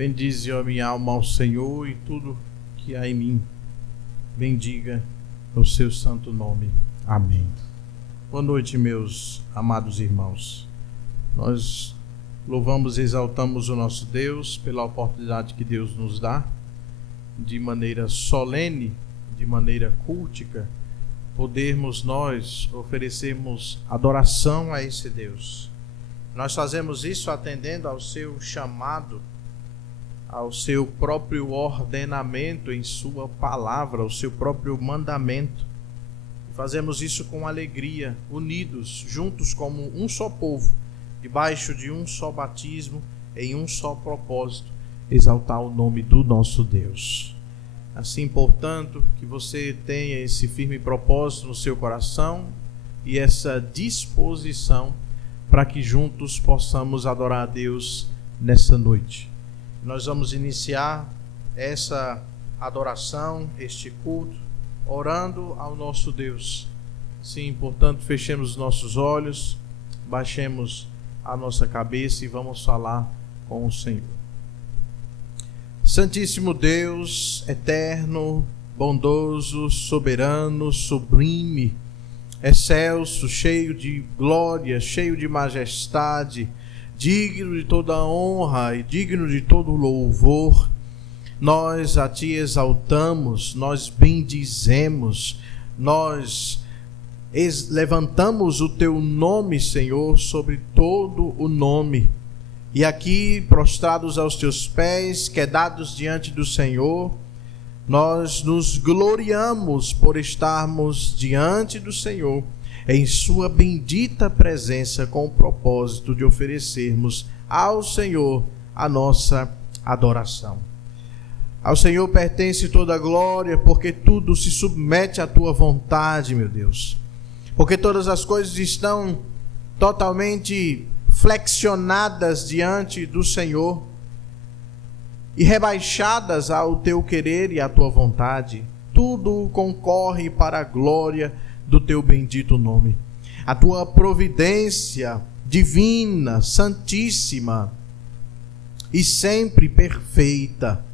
Bendize a minha alma ao Senhor e tudo que há em mim. Bendiga o seu santo nome. Amém. Boa noite, meus amados irmãos. Nós louvamos e exaltamos o nosso Deus pela oportunidade que Deus nos dá, de maneira solene, de maneira cultica, podermos nós oferecermos adoração a esse Deus. Nós fazemos isso atendendo ao seu chamado, ao seu próprio ordenamento em sua palavra, ao seu próprio mandamento. Fazemos isso com alegria, unidos, juntos como um só povo, debaixo de um só batismo, em um só propósito, exaltar o nome do nosso Deus. Assim, portanto, que você tenha esse firme propósito no seu coração e essa disposição para que juntos possamos adorar a Deus nessa noite. Nós vamos iniciar essa adoração, este culto, orando ao nosso Deus. Sim, portanto, fechemos os nossos olhos, baixemos a nossa cabeça e vamos falar com o Senhor. Santíssimo Deus, eterno, bondoso, soberano, sublime, excelso, cheio de glória, cheio de majestade, digno de toda honra e digno de todo louvor, nós a Ti exaltamos, nós bendizemos, nós levantamos o Teu nome, Senhor, sobre todo o nome. E aqui, prostrados aos Teus pés, quedados diante do Senhor, nós nos gloriamos por estarmos diante do Senhor, em Sua bendita presença, com o propósito de oferecermos ao Senhor a nossa adoração. Ao Senhor pertence toda a glória, porque tudo se submete à Tua vontade, meu Deus. Porque todas as coisas estão totalmente flexionadas diante do Senhor e rebaixadas ao Teu querer e à Tua vontade. Tudo concorre para a glória do Teu bendito nome. A Tua providência divina, santíssima e sempre perfeita,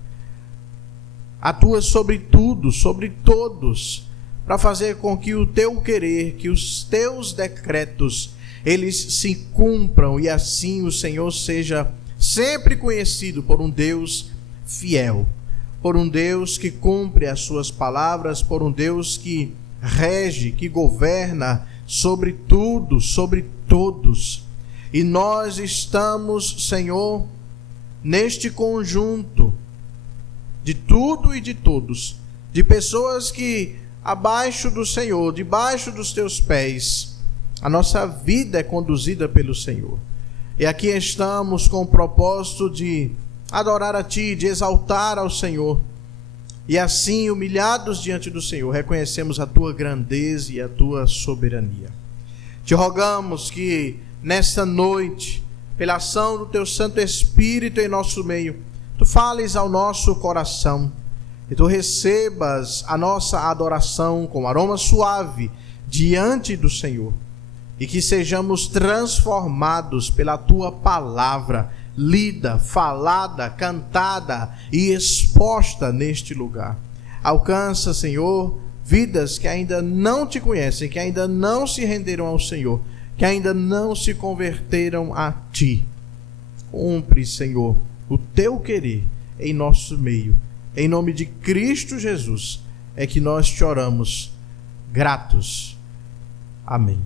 atua sobre tudo, sobre todos, para fazer com que o Teu querer, que os Teus decretos, eles se cumpram e assim o Senhor seja sempre conhecido por um Deus fiel, por um Deus que cumpre as Suas palavras, por um Deus que rege, que governa sobre tudo, sobre todos. E nós estamos, Senhor, neste conjunto de tudo e de todos, de pessoas que abaixo do Senhor, debaixo dos Teus pés, a nossa vida é conduzida pelo Senhor. E aqui estamos com o propósito de adorar a Ti, de exaltar ao Senhor. E assim, humilhados diante do Senhor, reconhecemos a Tua grandeza e a Tua soberania. Te rogamos que nesta noite, pela ação do Teu Santo Espírito em nosso meio, Tu fales ao nosso coração e Tu recebas a nossa adoração com aroma suave diante do Senhor e que sejamos transformados pela Tua palavra, lida, falada, cantada e exposta neste lugar. Alcança, Senhor, vidas que ainda não Te conhecem, que ainda não se renderam ao Senhor, que ainda não se converteram a Ti. Cumpre, Senhor, o Teu querer em nosso meio. Em nome de Cristo Jesus é que nós Te oramos, gratos. Amém.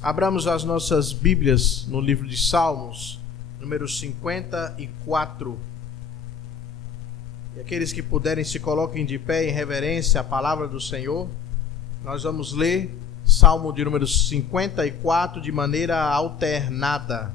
Abramos as nossas Bíblias no livro de Salmos, número 54. E aqueles que puderem se coloquem de pé em reverência à palavra do Senhor. Nós vamos ler Salmo de número 54 de maneira alternada.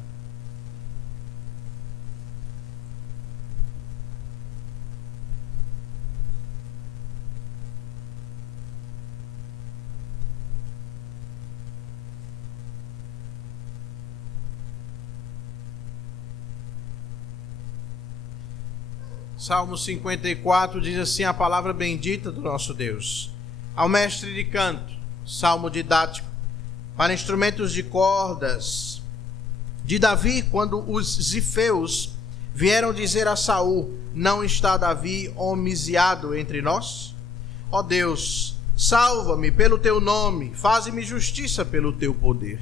Salmo 54 diz assim a palavra bendita do nosso Deus. Ao mestre de canto, salmo didático, para instrumentos de cordas, de Davi, quando os zifeus Vieram dizer a Saul: não está Davi homiciado entre nós? Ó Deus, salva-me pelo teu nome, faze-me justiça pelo teu poder.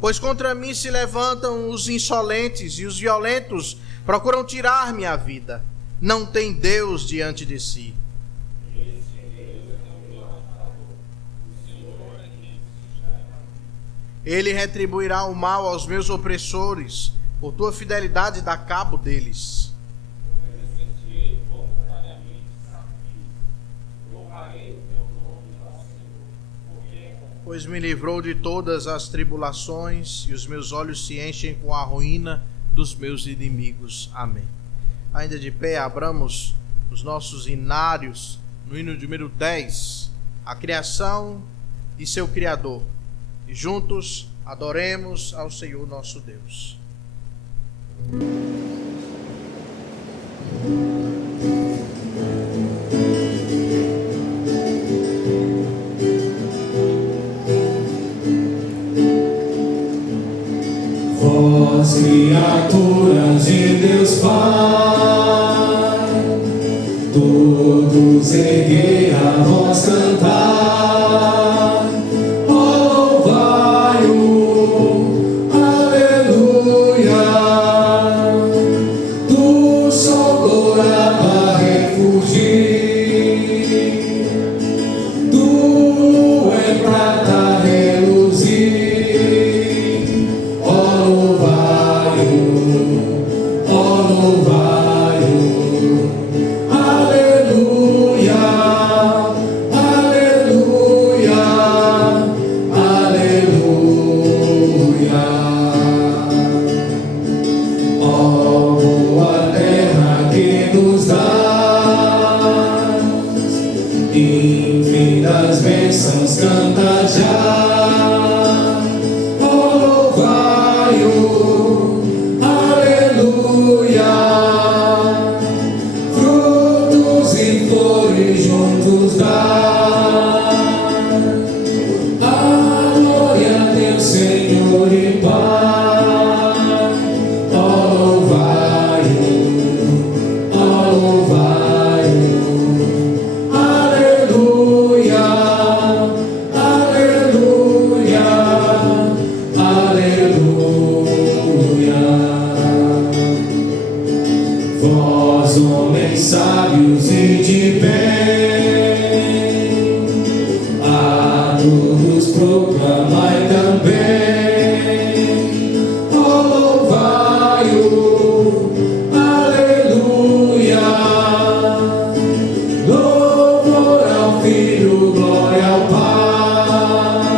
Pois contra mim se levantam os insolentes e os violentos procuram tirar-me a vida. Não tem Deus diante de si. Ele retribuirá o mal aos meus opressores, por tua fidelidade dá cabo deles. Pois me livrou de todas as tribulações, e os meus olhos se enchem com a ruína dos meus inimigos. Amém. Ainda de pé, abramos os nossos hinários no hino número 10, a criação e seu Criador. E juntos adoremos ao Senhor nosso Deus. Vós, criaturas de Deus Pai, todos erguei a voz cantar. Infinitas bênçãos canta já, louvai-o, aleluia. Frutos e flores juntos dá, a glória a Deus, Senhor e Pai. Ó, louvai-o, ó, louvai-o. Vós, homens sábios e de bem, a todos proclamai também. Ó, louvai-o, aleluia. Louvor ao Filho, glória ao Pai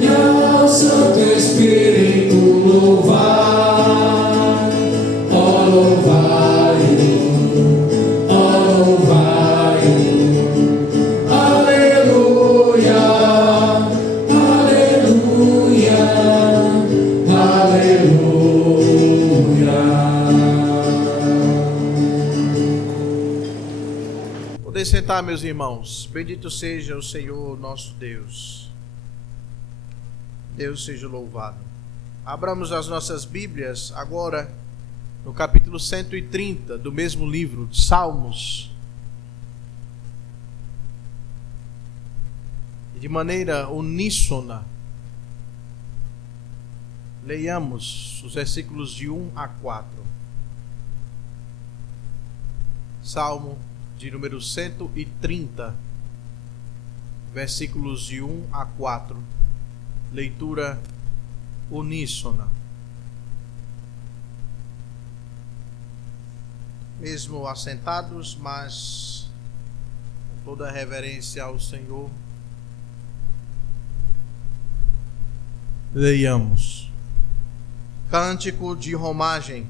e ao Santo Espírito louvai. Podem sentar, meus irmãos. Bendito seja o Senhor nosso Deus. Deus seja louvado. Abramos as nossas Bíblias agora no capítulo 130 do mesmo livro, Salmos. E de maneira uníssona, leiamos os versículos de 1 a 4. Salmo de número 130, versículos de 1 a 4. Leitura uníssona. Mesmo assentados, mas com toda a reverência ao Senhor, leiamos. Cântico de romagem.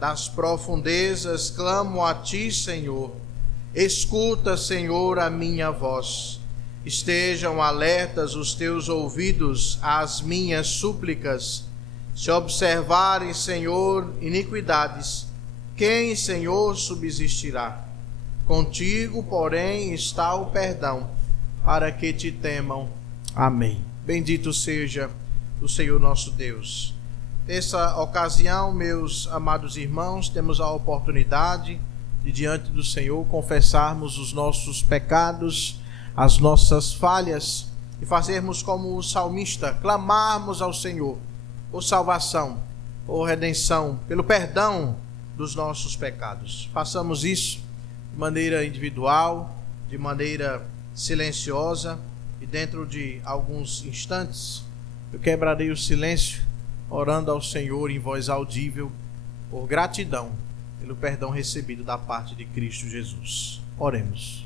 Das profundezas clamo a ti, Senhor. Escuta, Senhor, a minha voz. Estejam alertas os teus ouvidos às minhas súplicas. Se observarem, Senhor, iniquidades, quem, Senhor, subsistirá? Contigo, porém, está o perdão, para que te temam. Amém. Bendito seja o Senhor nosso Deus. Nessa ocasião, meus amados irmãos, temos a oportunidade de, diante do Senhor, confessarmos os nossos pecados, as nossas falhas, e fazermos como o salmista, clamarmos ao Senhor por salvação, por redenção, pelo perdão dos nossos pecados. Façamos isso de maneira individual, de maneira silenciosa, e dentro de alguns instantes eu quebrarei o silêncio, orando ao Senhor em voz audível, por gratidão pelo perdão recebido da parte de Cristo Jesus. Oremos.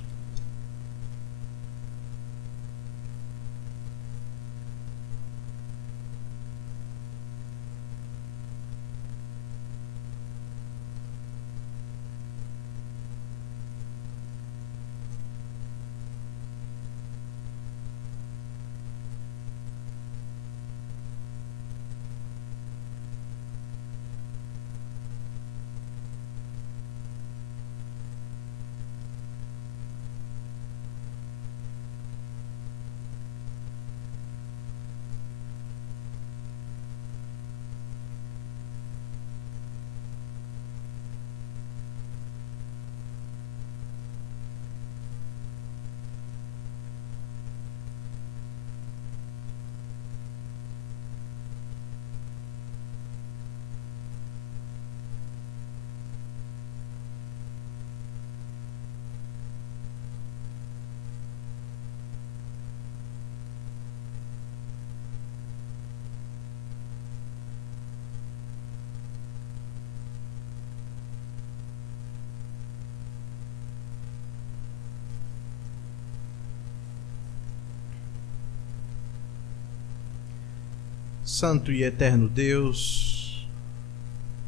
Santo e eterno Deus,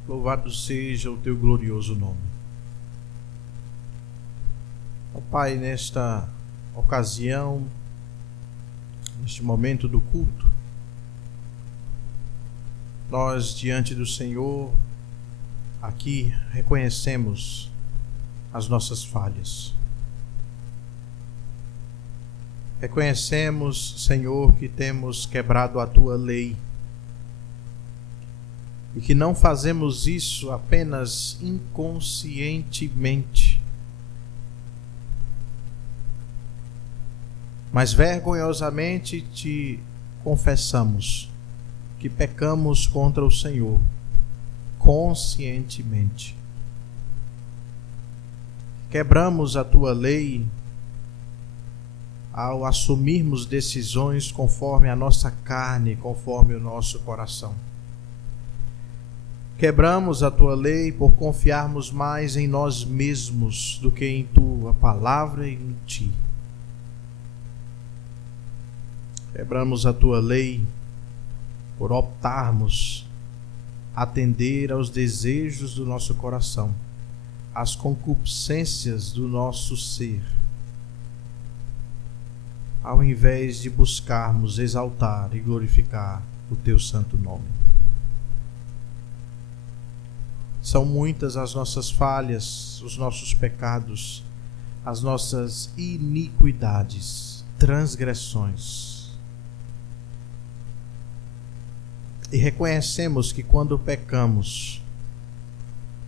louvado seja o teu glorioso nome. Ó Pai, nesta ocasião, neste momento do culto, nós diante do Senhor aqui reconhecemos as nossas falhas. Reconhecemos, Senhor, que temos quebrado a tua lei e que não fazemos isso apenas inconscientemente, mas vergonhosamente te confessamos que pecamos contra o Senhor conscientemente. Quebramos a tua lei ao assumirmos decisões conforme a nossa carne, conforme o nosso coração. Quebramos a tua lei por confiarmos mais em nós mesmos do que em tua palavra e em ti. Quebramos a tua lei por optarmos atender aos desejos do nosso coração, às concupiscências do nosso ser, ao invés de buscarmos exaltar e glorificar o teu santo nome. São muitas as nossas falhas, os nossos pecados, as nossas iniquidades, transgressões. E reconhecemos que quando pecamos,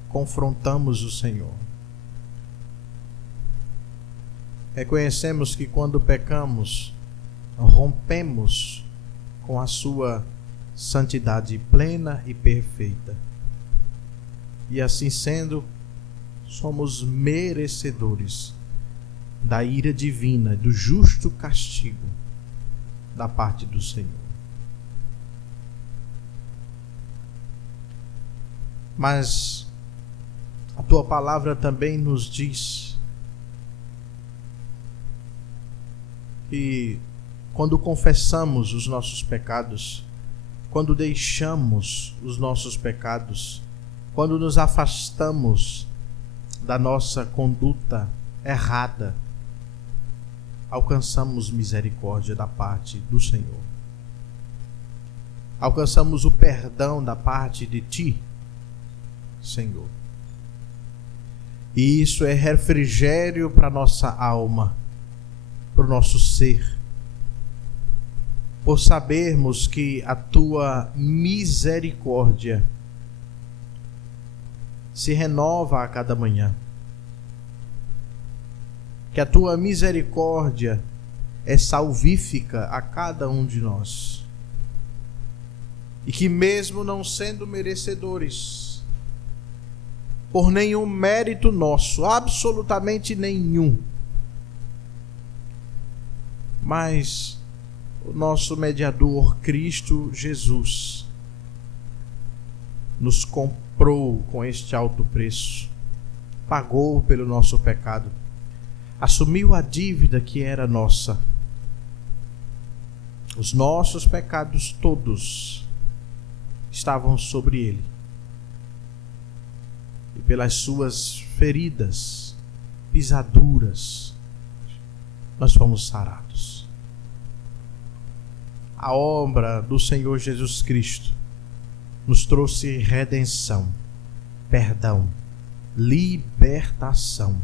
confrontamos o Senhor. Reconhecemos que quando pecamos, rompemos com a sua santidade plena e perfeita. E assim sendo, somos merecedores da ira divina, do justo castigo da parte do Senhor. Mas a tua palavra também nos diz que quando confessamos os nossos pecados, quando deixamos os nossos pecados, quando nos afastamos da nossa conduta errada, alcançamos misericórdia da parte do Senhor. Alcançamos o perdão da parte de ti, Senhor. E isso é refrigério para nossa alma, para o nosso ser. por sabermos que a tua misericórdia se renova a cada manhã. Que a tua misericórdia é salvífica a cada um de nós. E que mesmo não sendo merecedores, por nenhum mérito nosso, absolutamente nenhum, mas o nosso mediador Cristo Jesus nos comprou com este alto preço, pagou pelo nosso pecado, assumiu a dívida que era nossa. Os nossos pecados todos estavam sobre ele. E pelas suas feridas, pisaduras, nós fomos sarados. A obra do Senhor Jesus Cristo nos trouxe redenção, perdão, libertação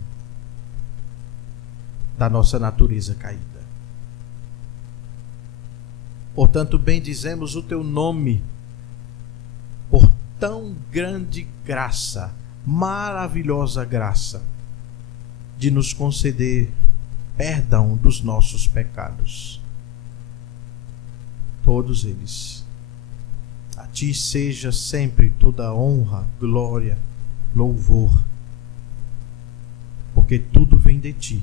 da nossa natureza caída. Portanto, bendizemos o teu nome por tão grande graça, maravilhosa graça, de nos conceder perdão dos nossos pecados. Todos eles. A ti seja sempre toda honra, glória, louvor, porque tudo vem de ti,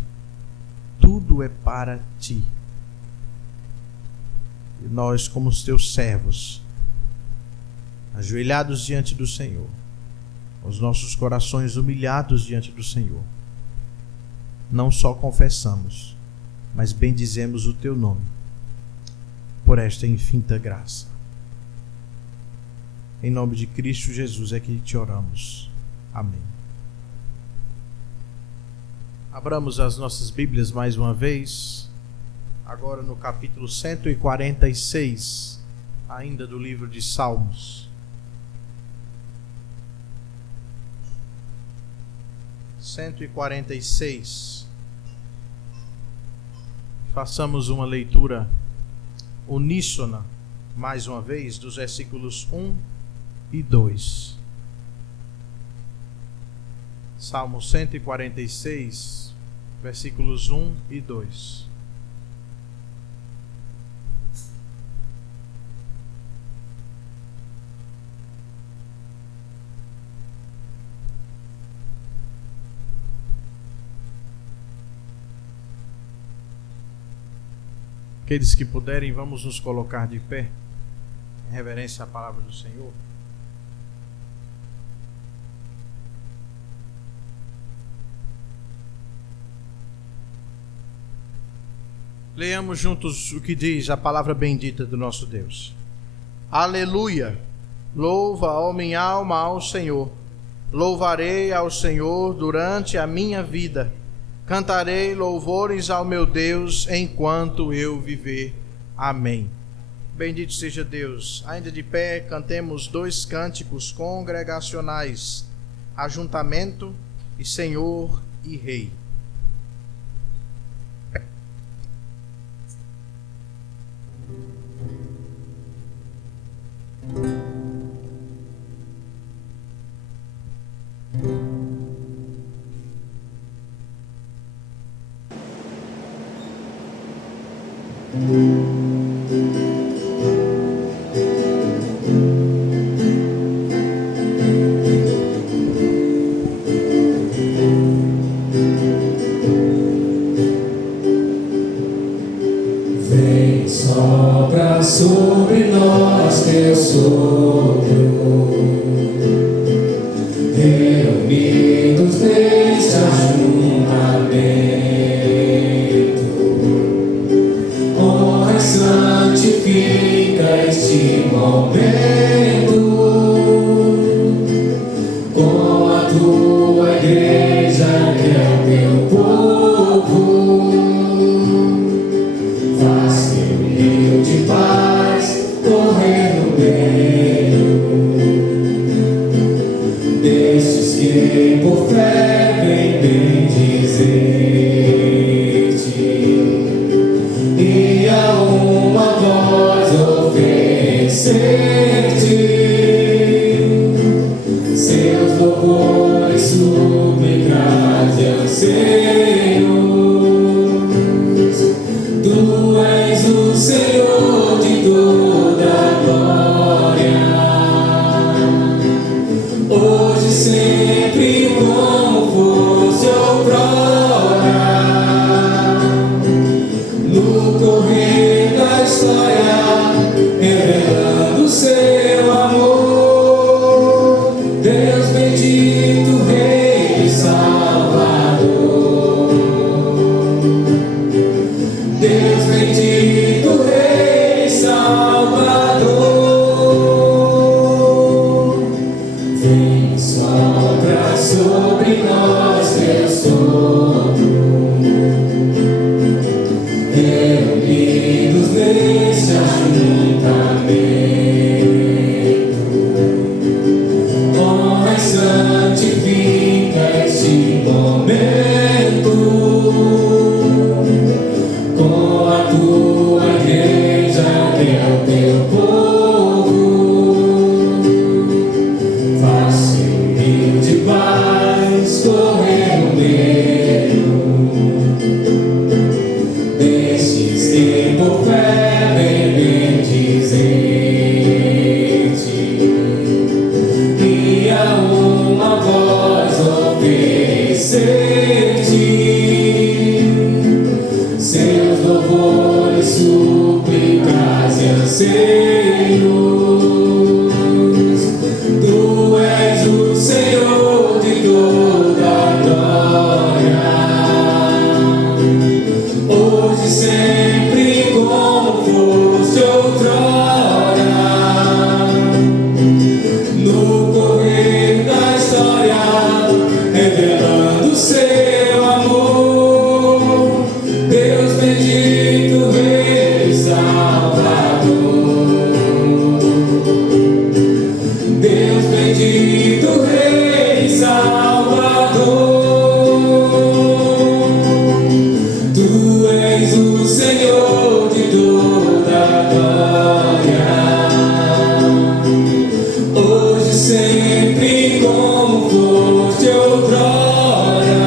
tudo é para ti. E nós, como os teus servos, ajoelhados diante do Senhor, os nossos corações humilhados diante do Senhor, não só confessamos, mas bendizemos o teu nome por esta infinita graça. Em nome de Cristo Jesus é que te oramos. Amém. Abramos as nossas Bíblias mais uma vez, agora no capítulo 146, ainda do livro de Salmos. 146. Façamos uma leitura uníssona, mais uma vez, dos versículos 1 e 2. Salmo 146, versículos 1 e 2. Aqueles que puderem, vamos nos colocar de pé, em reverência à palavra do Senhor. Leamos juntos o que diz a palavra bendita do nosso Deus. Aleluia! Louva, ó minha alma, ao Senhor. Louvarei ao Senhor durante a minha vida. Cantarei louvores ao meu Deus enquanto eu viver. Amém. Bendito seja Deus. Ainda de pé, cantemos 2 cânticos congregacionais: Ajuntamento e Senhor e Rei. Vem, sopra sobre nós teu sopro, reunidos neste ajuntamento. Honra e santifica este momento com a tua igreja que é o teu povo. Faz teu rio de paz correr no meio destes que por fé vem bendizer-te, e a uma voz oferecer-te seus louvores, súplicas e anseios. Tu és o Senhor de toda a glória, hoje, sempre, como fosse outrora, no correr da história, revelando seu amor. Deus bendito, Rei e Salvador. Deus bendito, Rei e Salvador. Vem, sopra sobre nós teu sopro, reunidos neste ajuntamento. Honra e santifica este momento com a tua igreja, que é o teu povo. Faz humilde paz correr no meio destes que por fé vem bendizente, e a uma voz oferecer-te seus louvores, súplicas e anseios. Tu és o Senhor de toda a glória, hoje, sempre, como fosse outrora, no correr da história, revelando seu amor. Deus bendito, Rei e Salvador. Deus bendito, Rei e Salvador. Tu és o Senhor de toda a glória, hoje, sempre, como foste outrora,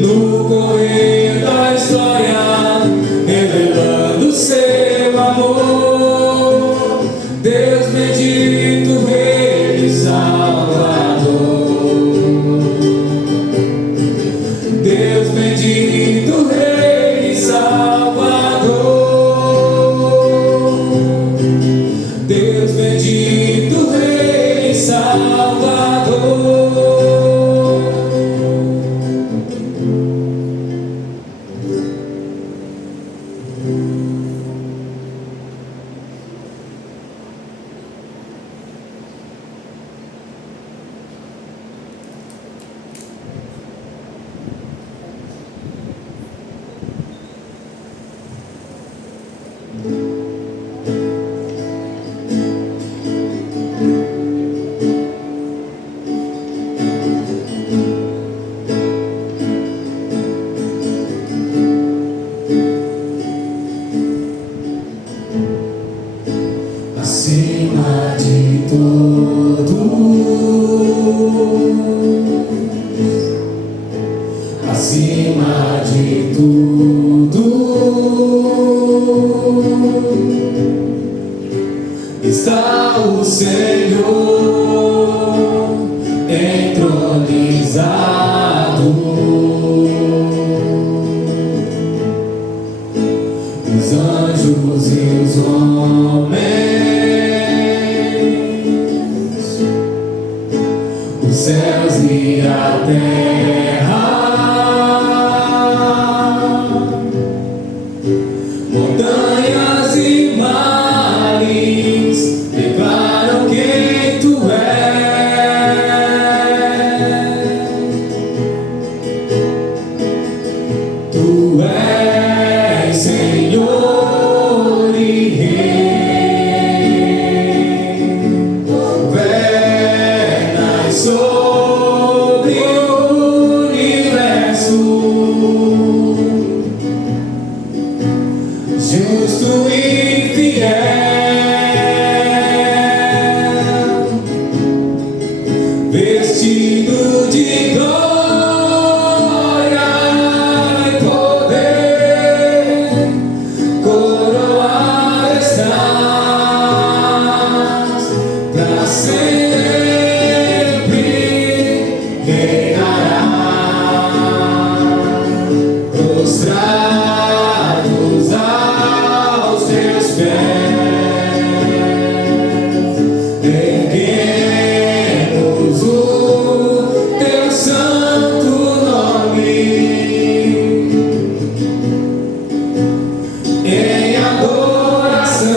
no correr da história, revelando seu amor. Deus bendito, Rei e Salvador. Deus bendito, Rei e Salvador. Deus bendito, Rei e Salvador. Acima de todos, acima de tudo, está o Senhor entronizado. Os anjos e os homens, os céus e a terra, montanhas e mares, declaram quem tu és. Tu és Senhor e Rei, governas sobre o universo. vestido de glória e poder, coroado estás, pra sempre reinarás, prostrados aos teus pés, erguemos o teu santo nome em adoração,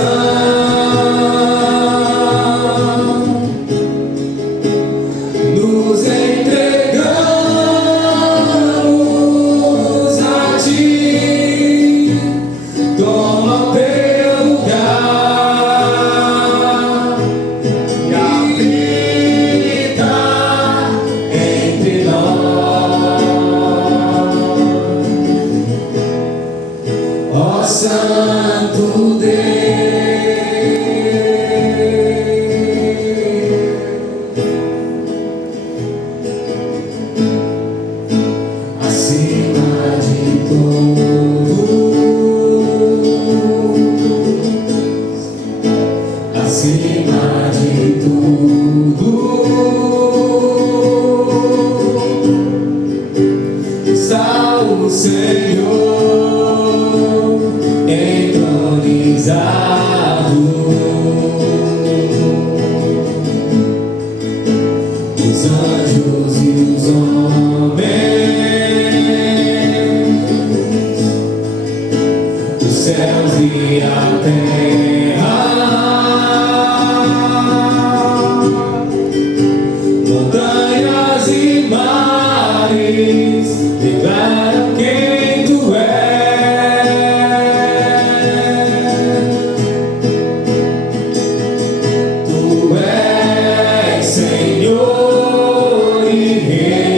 nos entregamos a ti, toma o teu lugar e habita entre nós, ó Santo Deus, acima de todos, acima de tudo, está o Senhor entronizado. Os anjos e os homens, os céus e a terra, montanhas e mares, declaram quem tu és. Tu és Senhor e Rei,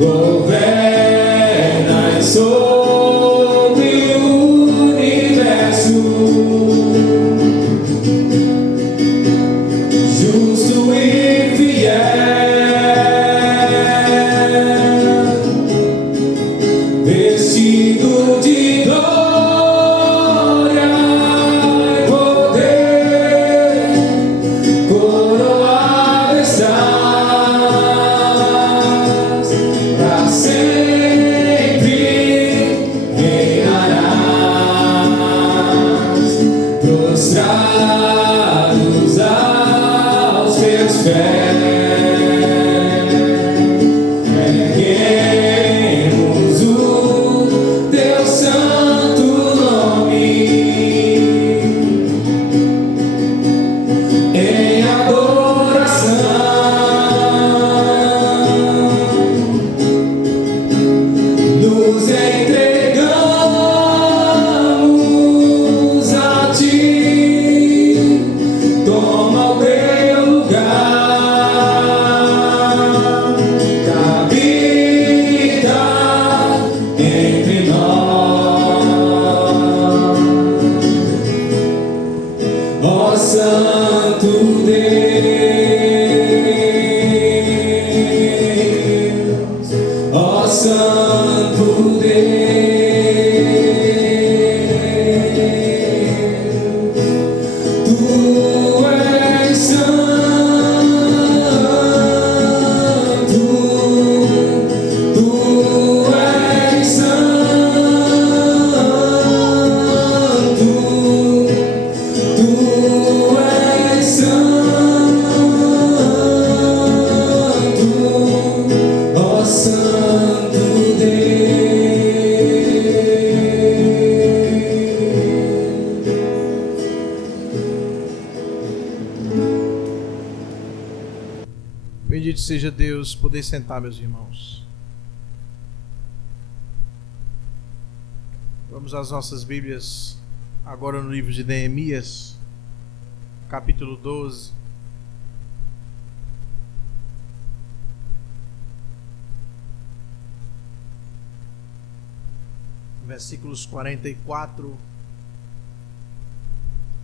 governas sobre o universo, justo e fiel, vestido de glória e poder, coroado estás, pra sempre reinarás, prostrados aos teus pés, erguemos o teu santo nome em adoração, nos entregamos a ti, toma o teu lugar, que habita entre nós, ó Santo Deus, ó Santo Deus, tu és santo, tu és santo, tu és santo, ó Santo Bendito seja Deus. Poder sentar, meus irmãos. Vamos às nossas Bíblias agora no livro de Neemias, capítulo 12. Versículos 44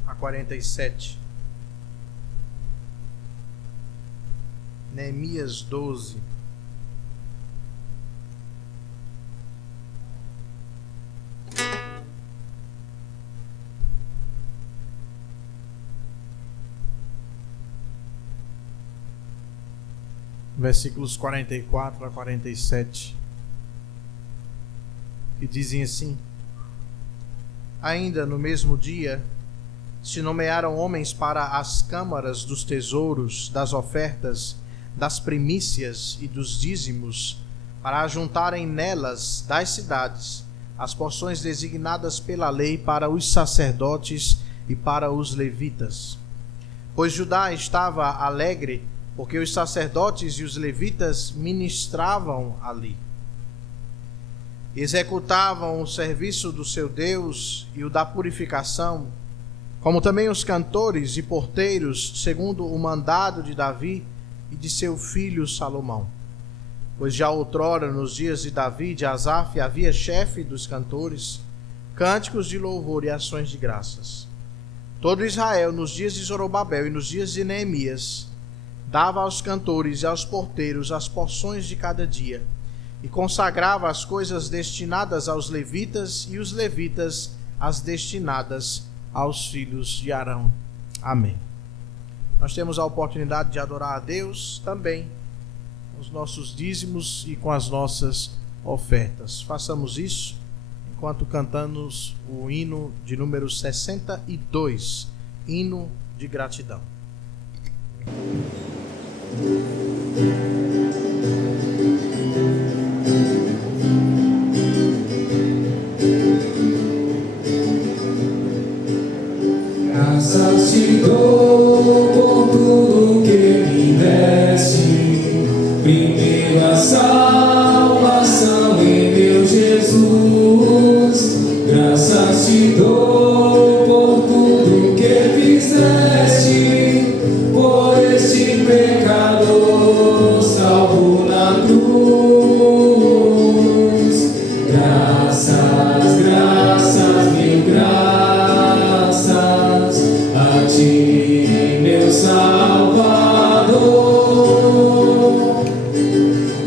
a 47. Neemias 12. Versículos 44 a 47, que dizem assim: Ainda no mesmo dia se nomearam homens para as câmaras dos tesouros, das ofertas, das primícias e dos dízimos, para ajuntarem nelas das cidades as porções designadas pela lei para os sacerdotes e para os levitas. Pois Judá estava alegre, porque os sacerdotes e os levitas ministravam ali. Executavam o serviço do seu Deus e o da purificação, como também os cantores e porteiros, segundo o mandado de Davi e de seu filho Salomão. Pois já outrora, nos dias de Davi e de Asaf, havia chefe dos cantores, cânticos de louvor e ações de graças. Todo Israel, nos dias de Zorobabel e nos dias de Neemias, dava aos cantores e aos porteiros as porções de cada dia, e consagrava as coisas destinadas aos levitas, e os levitas as destinadas aos filhos de Arão. Amém. Nós temos a oportunidade de adorar a Deus também com os nossos dízimos e com as nossas ofertas. Façamos isso enquanto cantamos o hino de número 62, hino de gratidão. Graças te dou por tudo que me deste, primeiro a salvação em meu Jesus. Graças te dou por tudo que fizeste, por este pecador salvo na cruz. Graças, graças, mil graças a ti, meu Salvador.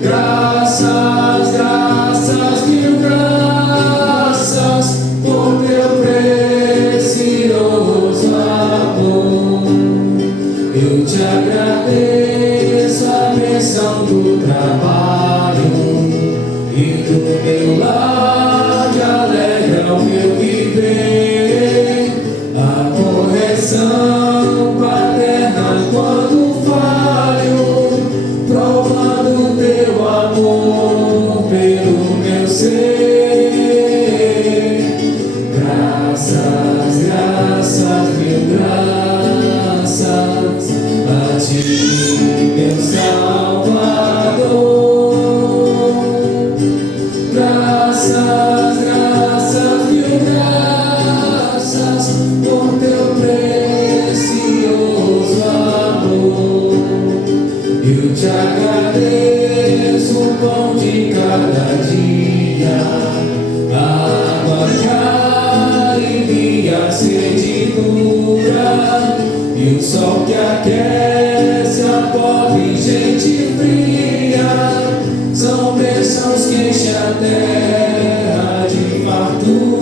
Graças, graças, mil graças por teu precioso amor. Eu te agradeço a bênção do trabalho e do meu lar, que alegra o meu viver. A correção paterna quando falho, provando teu amor pelo meu ser. Graças, graças, mil graças a ti, meu Salvador. Graças, graças, mil graças por teu precioso amor. Eu te agradeço o pão de cada dia, a água que alivia a sede dura, e o sol que aquece a pobre gente fria. São bênçãos que enchem a terra de fartura.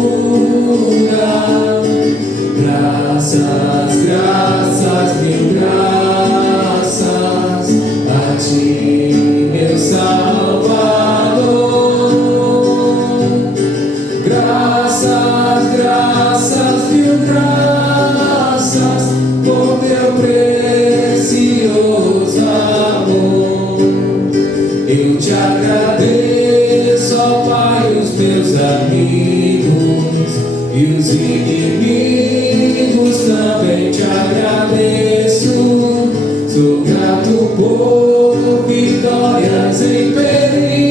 Graças, graças, mil graças a ti, meu Salvador. Graças, graças, mil graças por teu precioso amor. Eu te agradeço, ó Pai, os meus amigos e os inimigos também te agradeço. Sou grato por vitórias em perigo.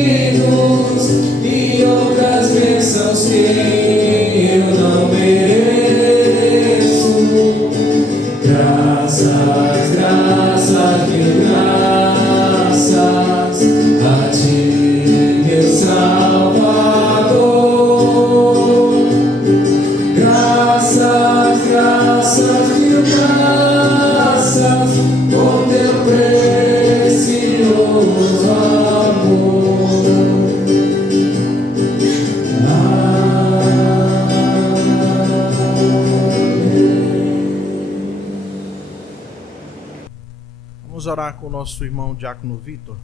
com o nosso irmão Diácono Vitor.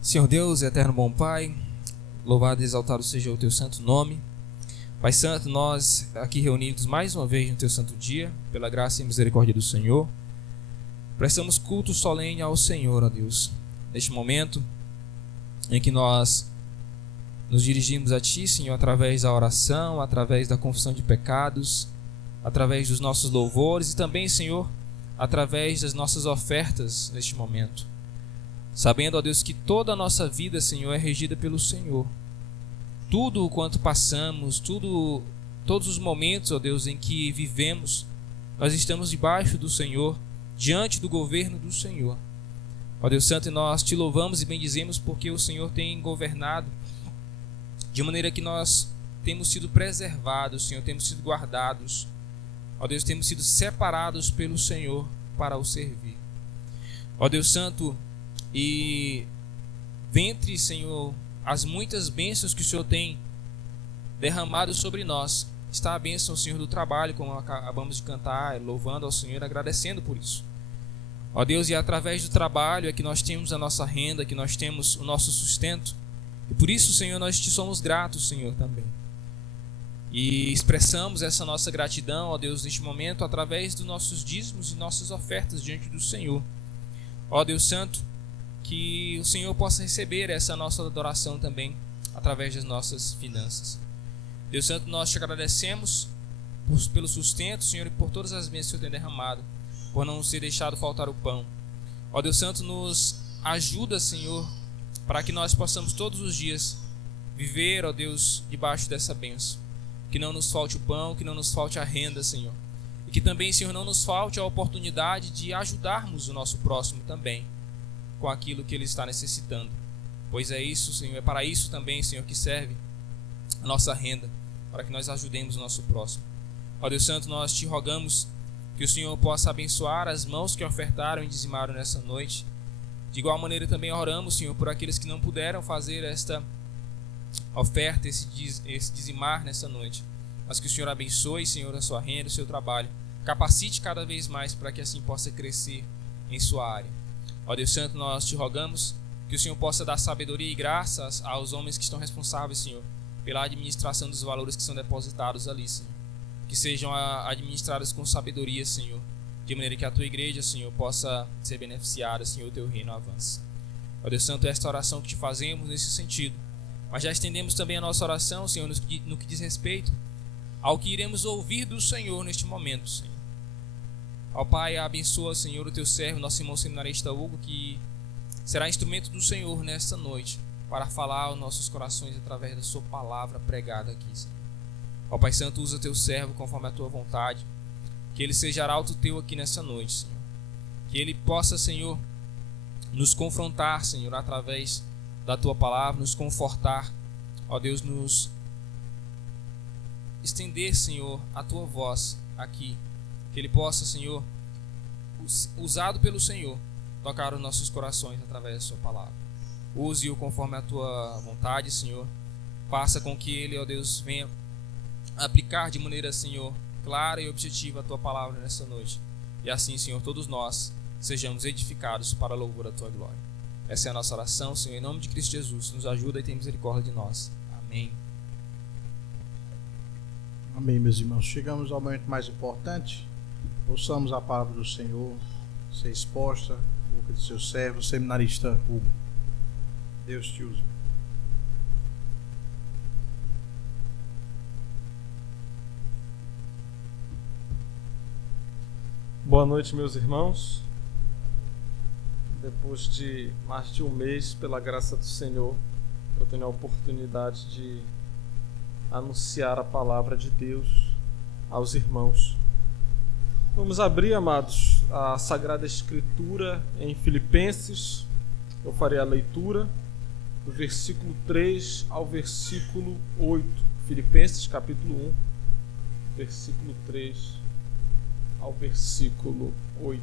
Senhor Deus, eterno bom Pai, louvado e exaltado seja o teu santo nome. Pai Santo, nós aqui reunidos mais uma vez no teu santo dia, pela graça e misericórdia do Senhor, prestamos culto solene ao Senhor, ó Deus. Neste momento em que nós nos dirigimos a Ti, Senhor, através da oração, através da confissão de pecados, através dos nossos louvores e também, Senhor, através das nossas ofertas neste momento. Sabendo, ó Deus, que toda a nossa vida, Senhor, é regida pelo Senhor. Tudo o quanto passamos, todos os momentos, ó Deus, em que vivemos, nós estamos debaixo do Senhor, diante do governo do Senhor. Ó Deus Santo, nós te louvamos e bendizemos porque o Senhor tem governado de maneira que nós temos sido preservados, Senhor, temos sido guardados. Ó Deus, temos sido separados pelo Senhor para o servir. Ó Deus Santo, e dentre, Senhor, as muitas bênçãos que o Senhor tem derramado sobre nós, está a bênção, Senhor, do trabalho, como acabamos de cantar, louvando ao Senhor, agradecendo por isso. Ó Deus, e através do trabalho é que nós temos a nossa renda, que nós temos o nosso sustento. E por isso, Senhor, nós te somos gratos, Senhor, também. E expressamos essa nossa gratidão, ó Deus, neste momento, através dos nossos dízimos e nossas ofertas diante do Senhor. Ó Deus Santo, que o Senhor possa receber essa nossa adoração também, através das nossas finanças. Deus Santo, nós te agradecemos pelo sustento, Senhor, e por todas as bênçãos que o Senhor tem derramado, por não ser deixado faltar o pão. Ó Deus Santo, nos ajuda, Senhor, para que nós possamos todos os dias viver, ó Deus, debaixo dessa bênção. Que não nos falte o pão, que não nos falte a renda, Senhor. E que também, Senhor, não nos falte a oportunidade de ajudarmos o nosso próximo também com aquilo que ele está necessitando. Pois é isso, Senhor, é para isso também, Senhor, que serve a nossa renda, para que nós ajudemos o nosso próximo. Ó Deus Santo, nós te rogamos que o Senhor possa abençoar as mãos que ofertaram e dizimaram nessa noite. De igual maneira também oramos, Senhor, por aqueles que não puderam fazer esta oferta, esse dizimar nessa noite. Mas que o Senhor abençoe, Senhor, a sua renda, o seu trabalho. Capacite cada vez mais para que assim possa crescer em sua área. Ó Deus Santo, nós te rogamos que o Senhor possa dar sabedoria e graças aos homens que estão responsáveis, Senhor, pela administração dos valores que são depositados ali, Senhor. Que sejam administrados com sabedoria, Senhor, de maneira que a tua igreja, Senhor, possa ser beneficiada, Senhor, o teu reino avance. Ó Deus Santo, esta oração que te fazemos nesse sentido, mas já estendemos também a nossa oração, Senhor, no que diz respeito ao que iremos ouvir do Senhor neste momento, Senhor. Ó Pai, abençoa, Senhor, o teu servo, nosso irmão seminarista Hugo, que será instrumento do Senhor nesta noite, para falar aos nossos corações através da sua palavra pregada aqui, Senhor. Ó Pai Santo, usa teu servo conforme a tua vontade, que ele seja arauto teu aqui nessa noite, Senhor. Que ele possa, Senhor, nos confrontar, Senhor, através da tua palavra, nos confortar, ó Deus, nos estender, Senhor, a tua voz aqui. Que ele possa, Senhor, usado pelo Senhor, tocar os nossos corações através da sua palavra. Use-o conforme a tua vontade, Senhor. Faça com que ele, ó Deus, venha aplicar de maneira, Senhor, clara e objetiva a tua palavra nessa noite. E assim, Senhor, todos nós sejamos edificados para a louvor da tua glória. Essa é a nossa oração, Senhor, em nome de Cristo Jesus. Nos ajuda e tem misericórdia de nós. Amém. Amém, meus irmãos. Chegamos ao momento mais importante. Ouçamos a palavra do Senhor ser exposta na boca de seu servo, seminarista Hugo. Deus te use. Boa noite, meus irmãos. Depois de mais de um mês, pela graça do Senhor, eu tenho a oportunidade de anunciar a palavra de Deus aos irmãos. Vamos abrir, amados, a Sagrada Escritura em Filipenses. Eu farei a leitura do versículo 3 ao versículo 8. Filipenses, capítulo 1, versículo 3 ao versículo 8.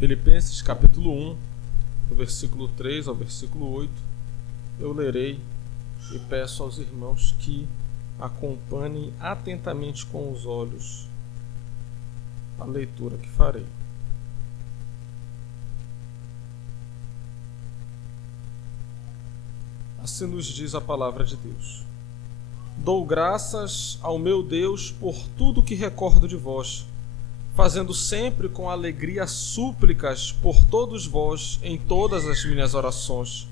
Filipenses capítulo 1, do versículo 3 ao versículo 8, eu lerei e peço aos irmãos que acompanhem atentamente com os olhos a leitura que farei. Assim nos diz a palavra de Deus. Dou graças ao meu Deus por tudo que recordo de vós, fazendo sempre com alegria súplicas por todos vós em todas as minhas orações,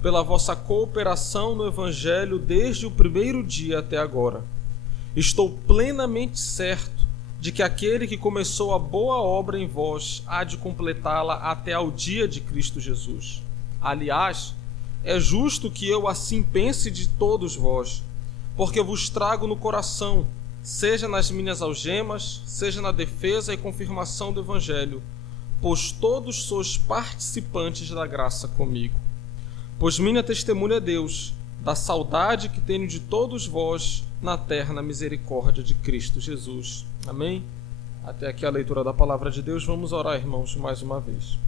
pela vossa cooperação no Evangelho desde o primeiro dia até agora. Estou plenamente certo de que aquele que começou a boa obra em vós há de completá-la até ao dia de Cristo Jesus. Aliás, é justo que eu assim pense de todos vós, porque vos trago no coração, seja nas minhas algemas, seja na defesa e confirmação do Evangelho, pois todos sois participantes da graça comigo. Pois minha testemunha é Deus, da saudade que tenho de todos vós na terna misericórdia de Cristo Jesus. Amém? Até aqui a leitura da palavra de Deus. Vamos orar, irmãos, mais uma vez.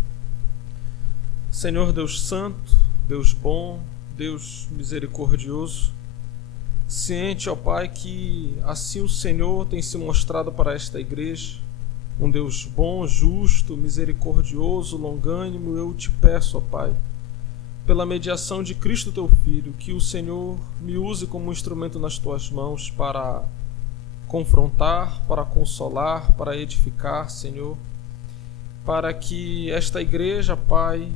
Senhor Deus Santo, Deus bom, Deus misericordioso, ciente, ó Pai, que assim o Senhor tem se mostrado para esta igreja, um Deus bom, justo, misericordioso, longânimo, eu te peço, ó Pai, pela mediação de Cristo teu Filho, que o Senhor me use como instrumento nas tuas mãos para confrontar, para consolar, para edificar, Senhor, para que esta igreja, Pai,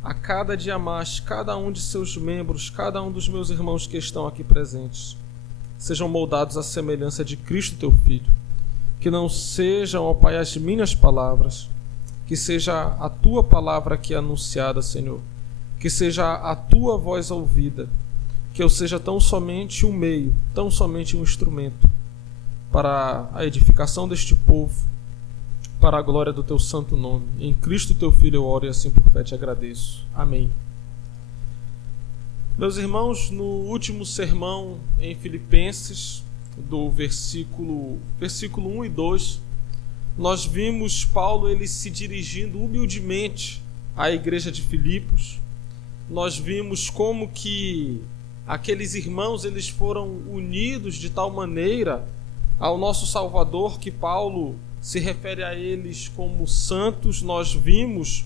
a cada dia mais, cada um de seus membros, cada um dos meus irmãos que estão aqui presentes, sejam moldados à semelhança de Cristo teu Filho. Que não sejam, ó Pai, as minhas palavras, que seja a tua palavra aqui anunciada, Senhor, que seja a tua voz ouvida, que eu seja tão somente um meio, tão somente um instrumento para a edificação deste povo, para a glória do teu santo nome. Em Cristo teu Filho eu oro e assim por fé te agradeço. Amém. Meus irmãos, no último sermão em Filipenses, do versículo 1 e 2, nós vimos Paulo ele se dirigindo humildemente à igreja de Filipos. Nós vimos como que aqueles irmãos eles foram unidos de tal maneira ao nosso Salvador que Paulo se refere a eles como santos. Nós vimos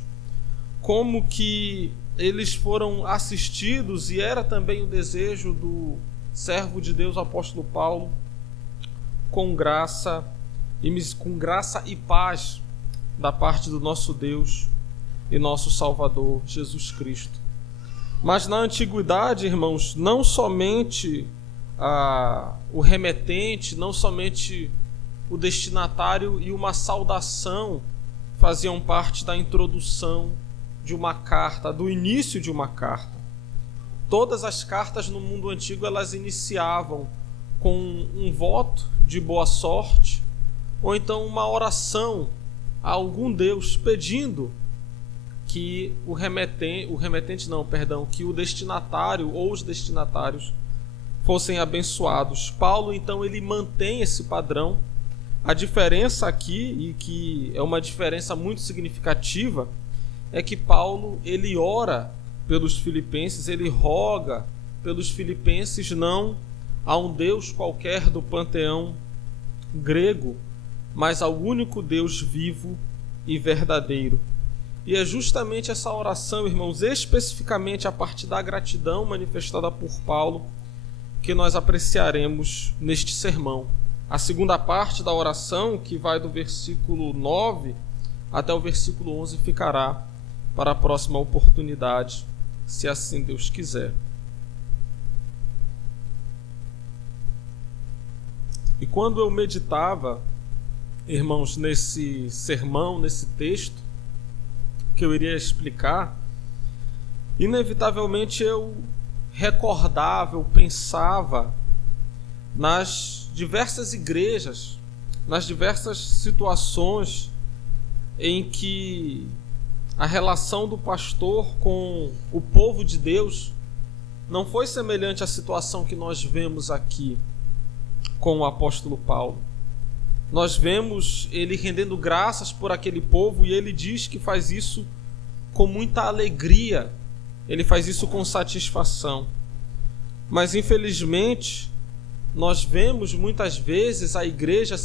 como que eles foram assistidos, e era também o desejo do servo de Deus, apóstolo Paulo, com graça e paz da parte do nosso Deus e nosso Salvador Jesus Cristo. Mas na antiguidade, irmãos, não somente o remetente, não somente o destinatário e uma saudação faziam parte da introdução de uma carta, do início de uma carta. Todas as cartas no mundo antigo elas iniciavam com um voto de boa sorte ou então uma oração a algum Deus pedindo que que o destinatário ou os destinatários fossem abençoados. Paulo então ele mantém esse padrão. A diferença aqui, e que é uma diferença muito significativa, é que Paulo ele ora pelos filipenses, ele roga pelos filipenses não a um Deus qualquer do panteão grego, mas ao único Deus vivo e verdadeiro. E é justamente essa oração, irmãos, especificamente a partir da gratidão manifestada por Paulo, que nós apreciaremos neste sermão. A segunda parte da oração, que vai do versículo 9 até o versículo 11, ficará para a próxima oportunidade, se assim Deus quiser. E quando eu meditava, irmãos, nesse sermão, nesse texto que eu iria explicar, inevitavelmente eu recordava, eu pensava nas diversas igrejas, nas diversas situações em que a relação do pastor com o povo de Deus não foi semelhante à situação que nós vemos aqui com o apóstolo Paulo. nós vemos ele rendendo graças por aquele povo, e ele diz que faz isso com muita alegria, ele faz isso com satisfação. Mas infelizmente nós vemos muitas vezes a igreja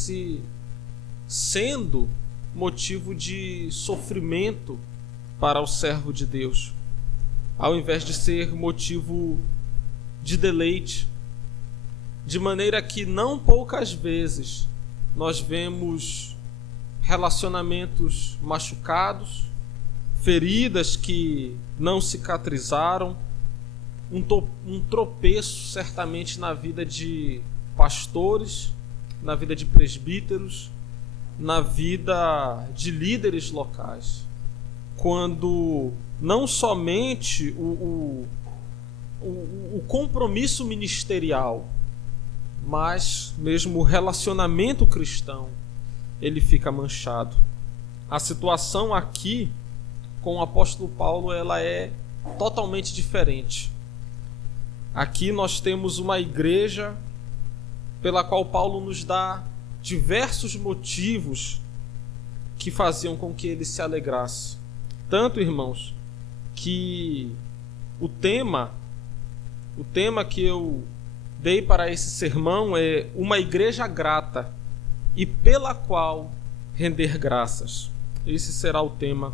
sendo motivo de sofrimento para o servo de Deus, ao invés de ser motivo de deleite, de maneira que não poucas vezes nós vemos relacionamentos machucados, feridas que não cicatrizaram, um tropeço certamente na vida de pastores, na vida de presbíteros, na vida de líderes locais, quando não somente o compromisso ministerial, mas mesmo o relacionamento cristão, ele fica manchado. A situação aqui com o apóstolo Paulo, ela é totalmente diferente. Aqui nós temos uma igreja pela qual Paulo nos dá diversos motivos que faziam com que ele se alegrasse. Tanto, irmãos, que o tema que eu dei para esse sermão é uma igreja grata e pela qual render graças. Esse será o tema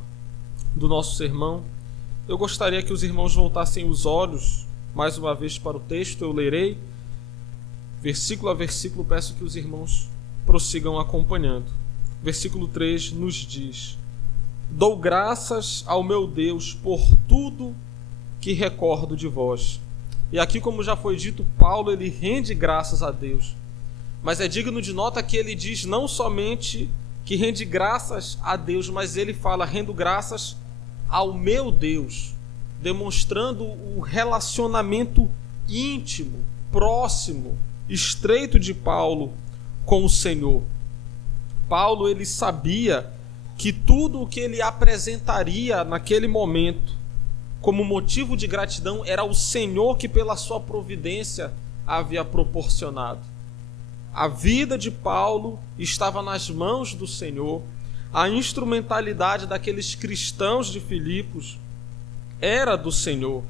do nosso sermão. Eu gostaria que os irmãos voltassem os olhos mais uma vez para o texto. Eu lerei versículo a versículo, peço que os irmãos prossigam acompanhando. Versículo 3 nos diz: dou graças ao meu Deus por tudo que recordo de vós. E aqui, como já foi dito, Paulo ele rende graças a Deus. Mas é digno de nota que ele diz não somente que rende graças a Deus, mas ele fala: rendo graças ao meu Deus, demonstrando o relacionamento íntimo, próximo, estreito de Paulo com o Senhor. Paulo ele sabia que tudo o que ele apresentaria naquele momento como motivo de gratidão era o Senhor que pela sua providência havia proporcionado. A vida de Paulo estava nas mãos do Senhor. A instrumentalidade daqueles cristãos de Filipos era do Senhor.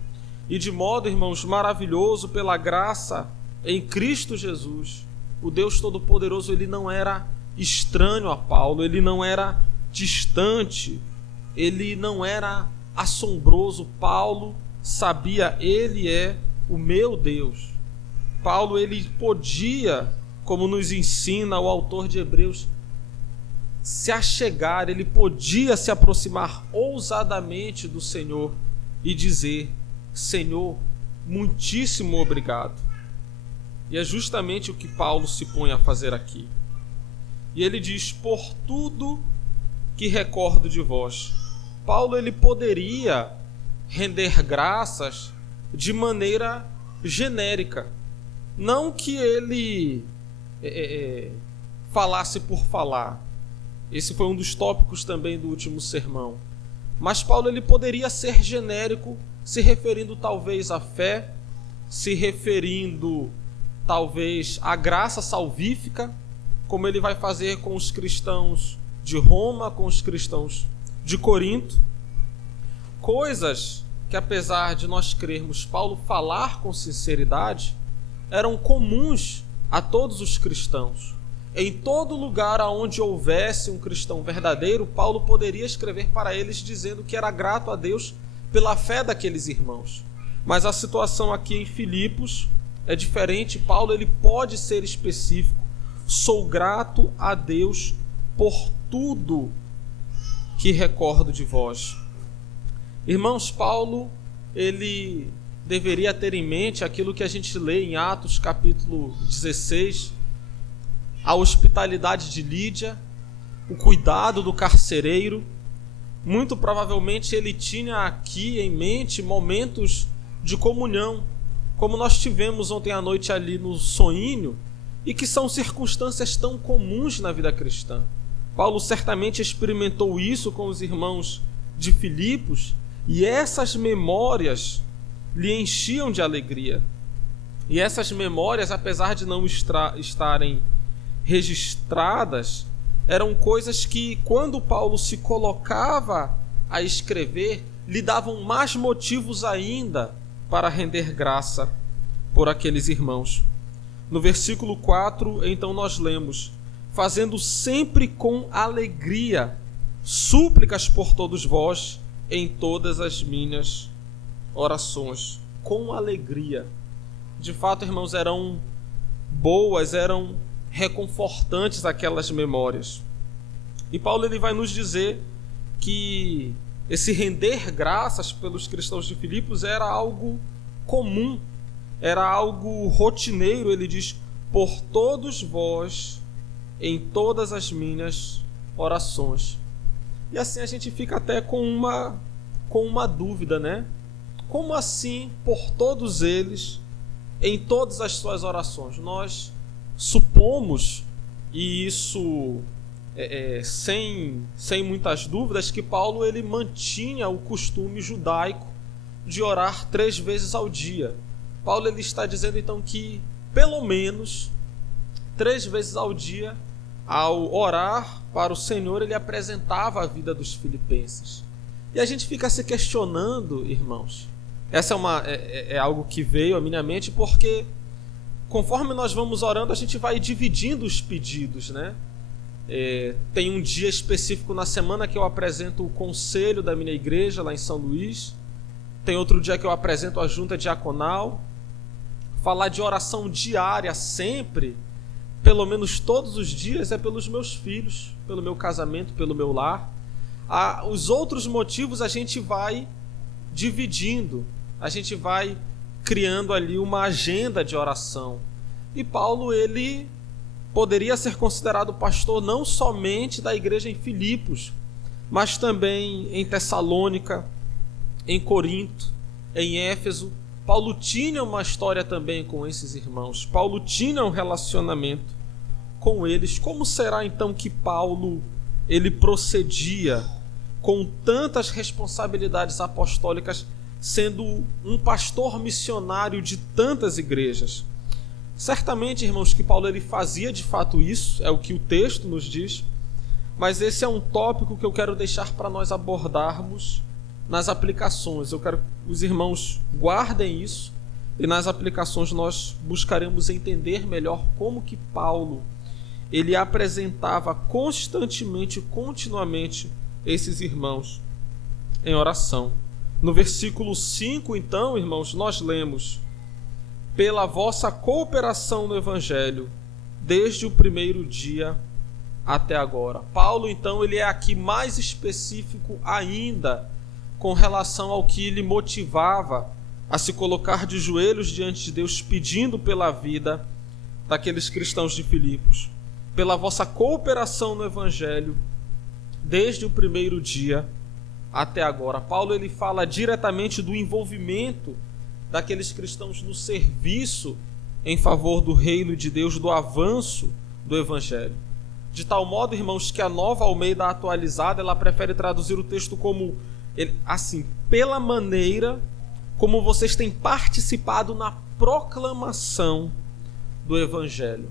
E de modo, irmãos, maravilhoso, pela graça em Cristo Jesus, o Deus Todo-Poderoso, ele não era estranho a Paulo, ele não era distante, ele não era assombroso. Paulo sabia: ele é o meu Deus. Paulo ele podia, como nos ensina o autor de Hebreus, se achegar, ele podia se aproximar ousadamente do Senhor e dizer: Senhor, muitíssimo obrigado. E é justamente o que Paulo se põe a fazer aqui. E ele diz: por tudo que recordo de vós. Paulo ele poderia render graças de maneira genérica, não que ele falasse por falar. Esse foi um dos tópicos também do último sermão. Mas Paulo ele poderia ser genérico, se referindo talvez à fé, se referindo talvez à graça salvífica, como ele vai fazer com os cristãos de Roma, com os cristãos de Corinto. Coisas que, apesar de nós crermos Paulo falar com sinceridade, eram comuns a todos os cristãos. Em todo lugar onde houvesse um cristão verdadeiro, Paulo poderia escrever para eles dizendo que era grato a Deus pela fé daqueles irmãos. Mas a situação aqui em Filipos é diferente. Paulo ele pode ser específico: sou grato a Deus por tudo que recordo de vós. Irmãos, Paulo ele deveria ter em mente aquilo que a gente lê em Atos capítulo 16, a hospitalidade de Lídia, o cuidado do carcereiro. Muito provavelmente ele tinha aqui em mente momentos de comunhão, como nós tivemos ontem à noite ali no Soínio, e que são circunstâncias tão comuns na vida cristã. Paulo certamente experimentou isso com os irmãos de Filipos, e essas memórias lhe enchiam de alegria. E essas memórias, apesar de não estarem registradas eram coisas que, quando Paulo se colocava a escrever, lhe davam mais motivos ainda para render graça por aqueles irmãos. No versículo 4, então nós lemos: fazendo sempre com alegria súplicas por todos vós em todas as minhas orações. Com alegria. De fato, irmãos, eram boas, eram reconfortantes aquelas memórias. E Paulo ele vai nos dizer que esse render graças pelos cristãos de Filipos era algo comum, era algo rotineiro. Ele diz: por todos vós em todas as minhas orações. E assim a gente fica até com uma dúvida, né? Como assim por todos eles em todas as suas orações? Nós supomos, e isso sem muitas dúvidas, que Paulo ele mantinha o costume judaico de orar 3 vezes ao dia. Paulo ele está dizendo então que pelo menos 3 vezes ao dia, ao orar para o Senhor, ele apresentava a vida dos filipenses. E a gente fica se questionando, irmãos. Essa é algo que veio à minha mente, porque conforme nós vamos orando, a gente vai dividindo os pedidos, né? Tem um dia específico na semana que eu apresento o conselho da minha igreja lá em São Luís. Tem outro dia que eu apresento a junta diaconal. Falar de oração diária sempre, pelo menos todos os dias, é pelos meus filhos, pelo meu casamento, pelo meu lar. Os outros motivos a gente vai dividindo, a gente vai criando ali uma agenda de oração. E Paulo ele poderia ser considerado pastor não somente da igreja em Filipos, mas também em Tessalônica, em Corinto, em Éfeso. Paulo tinha uma história também com esses irmãos. Paulo tinha um relacionamento com eles. Como será então que Paulo ele procedia com tantas responsabilidades apostólicas, sendo um pastor missionário de tantas igrejas? Certamente, irmãos, que Paulo ele fazia de fato isso, é o que o texto nos diz, mas esse é um tópico que eu quero deixar para nós abordarmos nas aplicações. Eu quero que os irmãos guardem isso, e nas aplicações nós buscaremos entender melhor como que Paulo ele apresentava constantemente, continuamente esses irmãos em oração. No versículo 5, então, irmãos, nós lemos: pela vossa cooperação no Evangelho, desde o primeiro dia até agora. Paulo, então, ele é aqui mais específico ainda com relação ao que lhe motivava a se colocar de joelhos diante de Deus, pedindo pela vida daqueles cristãos de Filipos. Pela vossa cooperação no Evangelho, desde o primeiro dia até agora. Paulo ele fala diretamente do envolvimento daqueles cristãos no serviço em favor do reino de Deus, do avanço do Evangelho. De tal modo, irmãos, que a Nova Almeida Atualizada ela prefere traduzir o texto como assim: pela maneira como vocês têm participado na proclamação do Evangelho.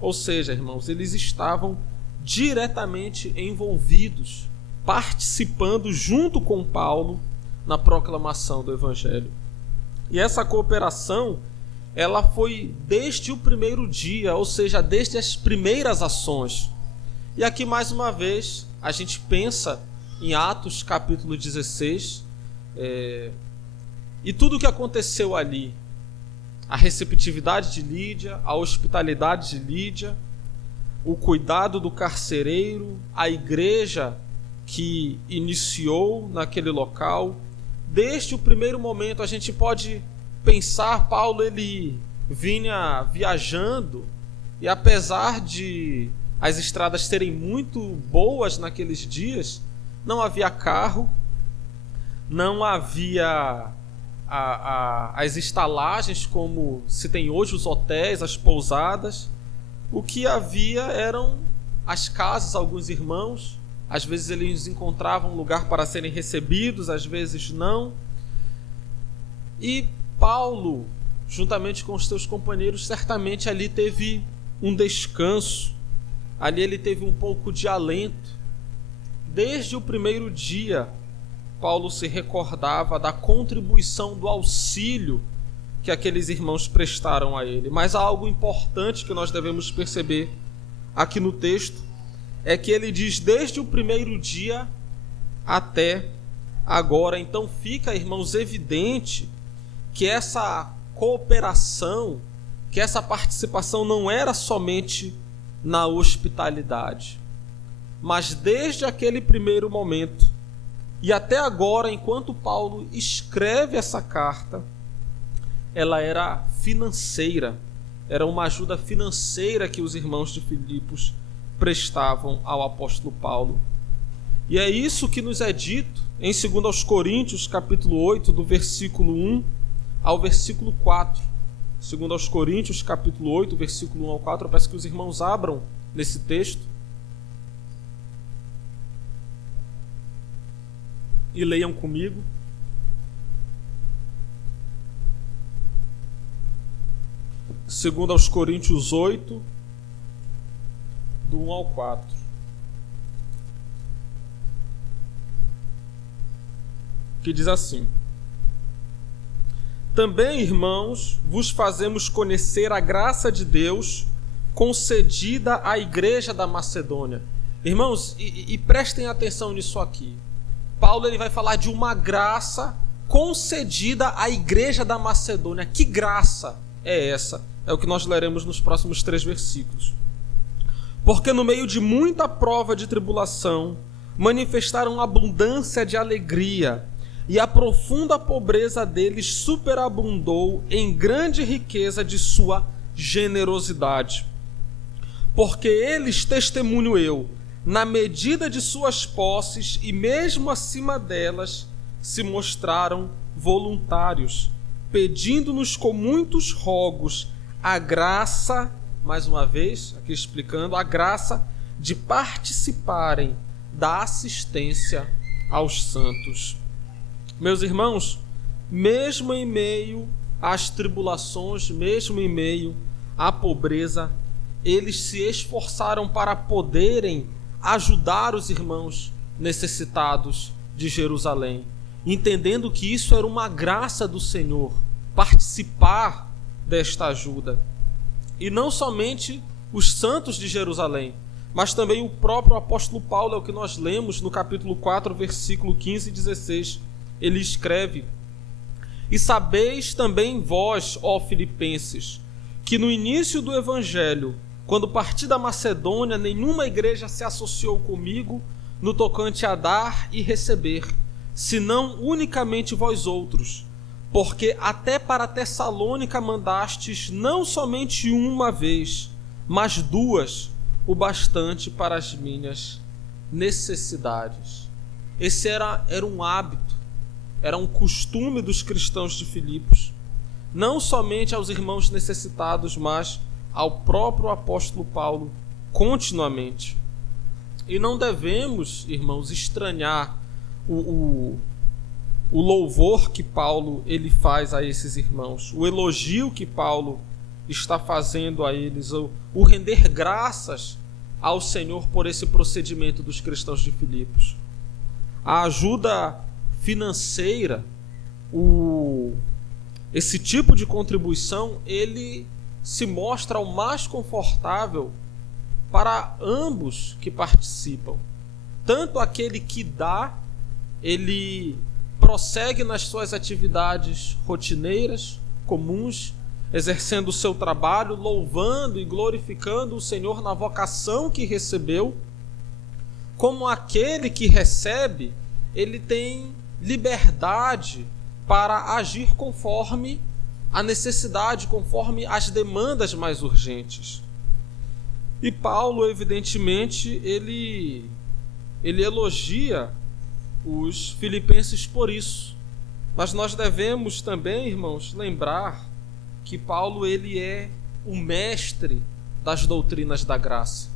Ou seja, irmãos, eles estavam diretamente envolvidos, participando junto com Paulo na proclamação do Evangelho. E essa cooperação, ela foi desde o primeiro dia, ou seja, desde as primeiras ações. E aqui, mais uma vez, a gente pensa em Atos capítulo 16, e tudo o que aconteceu ali, a receptividade de Lídia, a hospitalidade de Lídia, o cuidado do carcereiro, a igreja que iniciou naquele local. Desde o primeiro momento a gente pode pensar, Paulo ele vinha viajando, e apesar de as estradas serem muito boas naqueles dias, não havia carro, não havia as estalagens como se tem hoje, os hotéis, as pousadas. O que havia eram as casas. Alguns irmãos, às vezes eles encontravam um lugar para serem recebidos, às vezes não. E Paulo, juntamente com os seus companheiros, certamente ali teve um descanso, ali ele teve um pouco de alento. Desde o primeiro dia, Paulo se recordava da contribuição, do auxílio que aqueles irmãos prestaram a ele. Mas há algo importante que nós devemos perceber aqui no texto, é que ele diz desde o primeiro dia até agora. Então fica, irmãos, evidente que essa cooperação, que essa participação não era somente na hospitalidade, mas desde aquele primeiro momento e até agora, enquanto Paulo escreve essa carta, ela era financeira, era uma ajuda financeira que os irmãos de Filipos prestavam ao apóstolo Paulo. E é isso que nos é dito em 2 Coríntios, capítulo 8, do versículo 1 ao versículo 4. 2 Coríntios, capítulo 8, versículo 1 ao 4. Eu peço que os irmãos abram nesse texto e leiam comigo. Segundo aos Coríntios 8, do 1 ao 4. Que diz assim: Também, irmãos, vos fazemos conhecer a graça de Deus concedida à igreja da Macedônia. Irmãos, e prestem atenção nisso aqui. Paulo ele vai falar de uma graça concedida à igreja da Macedônia. Que graça é essa? É o que nós leremos nos próximos 3 versículos. Porque no meio de muita prova de tribulação, manifestaram abundância de alegria, e a profunda pobreza deles superabundou em grande riqueza de sua generosidade. Porque eles, testemunho eu, na medida de suas posses e mesmo acima delas, se mostraram voluntários, pedindo-nos com muitos rogos a graça, mais uma vez, aqui explicando, a graça de participarem da assistência aos santos. Meus irmãos, mesmo em meio às tribulações, mesmo em meio à pobreza, eles se esforçaram para poderem ajudar os irmãos necessitados de Jerusalém, entendendo que isso era uma graça do Senhor, participar desta ajuda. E não somente os santos de Jerusalém, mas também o próprio apóstolo Paulo, é o que nós lemos no capítulo 4, versículo 15 e 16. Ele escreve: E sabeis também vós, ó filipenses, que no início do evangelho, quando parti da Macedônia, nenhuma igreja se associou comigo no tocante a dar e receber, senão unicamente vós outros, porque até para Tessalônica mandastes não somente uma vez, mas 2, o bastante para as minhas necessidades. Esse era um hábito, era um costume dos cristãos de Filipos, não somente aos irmãos necessitados, mas ao próprio apóstolo Paulo continuamente. E não devemos, irmãos, estranhar o louvor que Paulo ele faz a esses irmãos, o elogio que Paulo está fazendo a eles, o render graças ao Senhor por esse procedimento dos cristãos de Filipos. A ajuda financeira, esse tipo de contribuição, ele se mostra o mais confortável para ambos que participam. Tanto aquele que dá, ele prossegue nas suas atividades rotineiras, comuns, exercendo o seu trabalho, louvando e glorificando o Senhor na vocação que recebeu, como aquele que recebe, ele tem liberdade para agir conforme a necessidade, conforme as demandas mais urgentes. E Paulo, evidentemente, ele elogia os filipenses por isso. Mas nós devemos também, irmãos, lembrar que Paulo ele é o mestre das doutrinas da graça.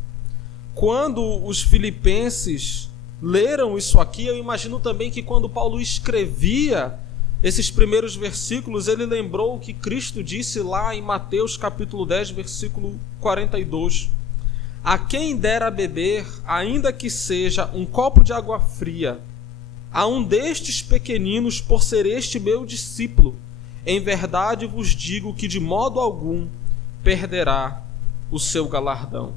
Quando os filipenses leram isso aqui, eu imagino também que quando Paulo escrevia esses primeiros versículos, ele lembrou o que Cristo disse lá em Mateus capítulo 10, versículo 42. A quem dera beber, ainda que seja um copo de água fria, a um destes pequeninos, por ser este meu discípulo, em verdade vos digo que de modo algum perderá o seu galardão.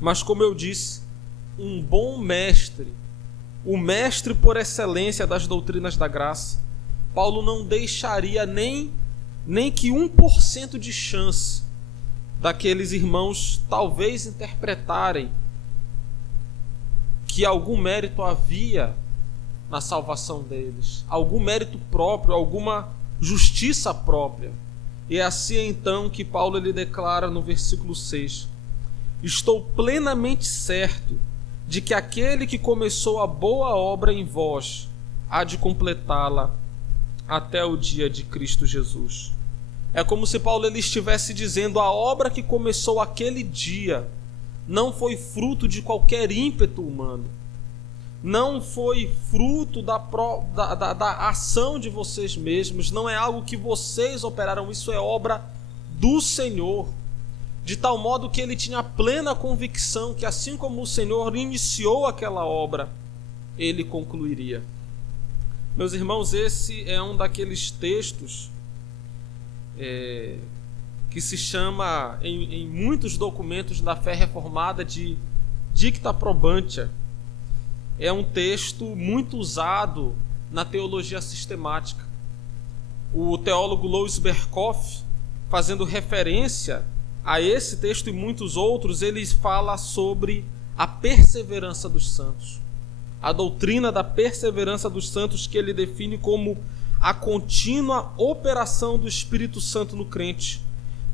Mas como eu disse, um bom mestre, o mestre por excelência das doutrinas da graça, Paulo não deixaria nem que 1% de chance daqueles irmãos talvez interpretarem que algum mérito havia na salvação deles, algum mérito próprio, alguma justiça própria. E é assim então que Paulo ele declara no versículo 6: estou plenamente certo de que aquele que começou a boa obra em vós há de completá-la até o dia de Cristo Jesus. É como se Paulo ele estivesse dizendo: a obra que começou aquele dia não foi fruto de qualquer ímpeto humano, não foi fruto da ação de vocês mesmos, não é algo que vocês operaram, isso é obra do Senhor, de tal modo que ele tinha plena convicção que assim como o Senhor iniciou aquela obra, ele concluiria. Meus irmãos, esse é um daqueles textos que se chama em muitos documentos da fé reformada de dicta probantia. É um texto muito usado na teologia sistemática. O teólogo Louis Berkhoff, fazendo referência a esse texto e muitos outros, ele fala sobre a perseverança dos santos, a doutrina da perseverança dos santos, que ele define como a contínua operação do Espírito Santo no crente,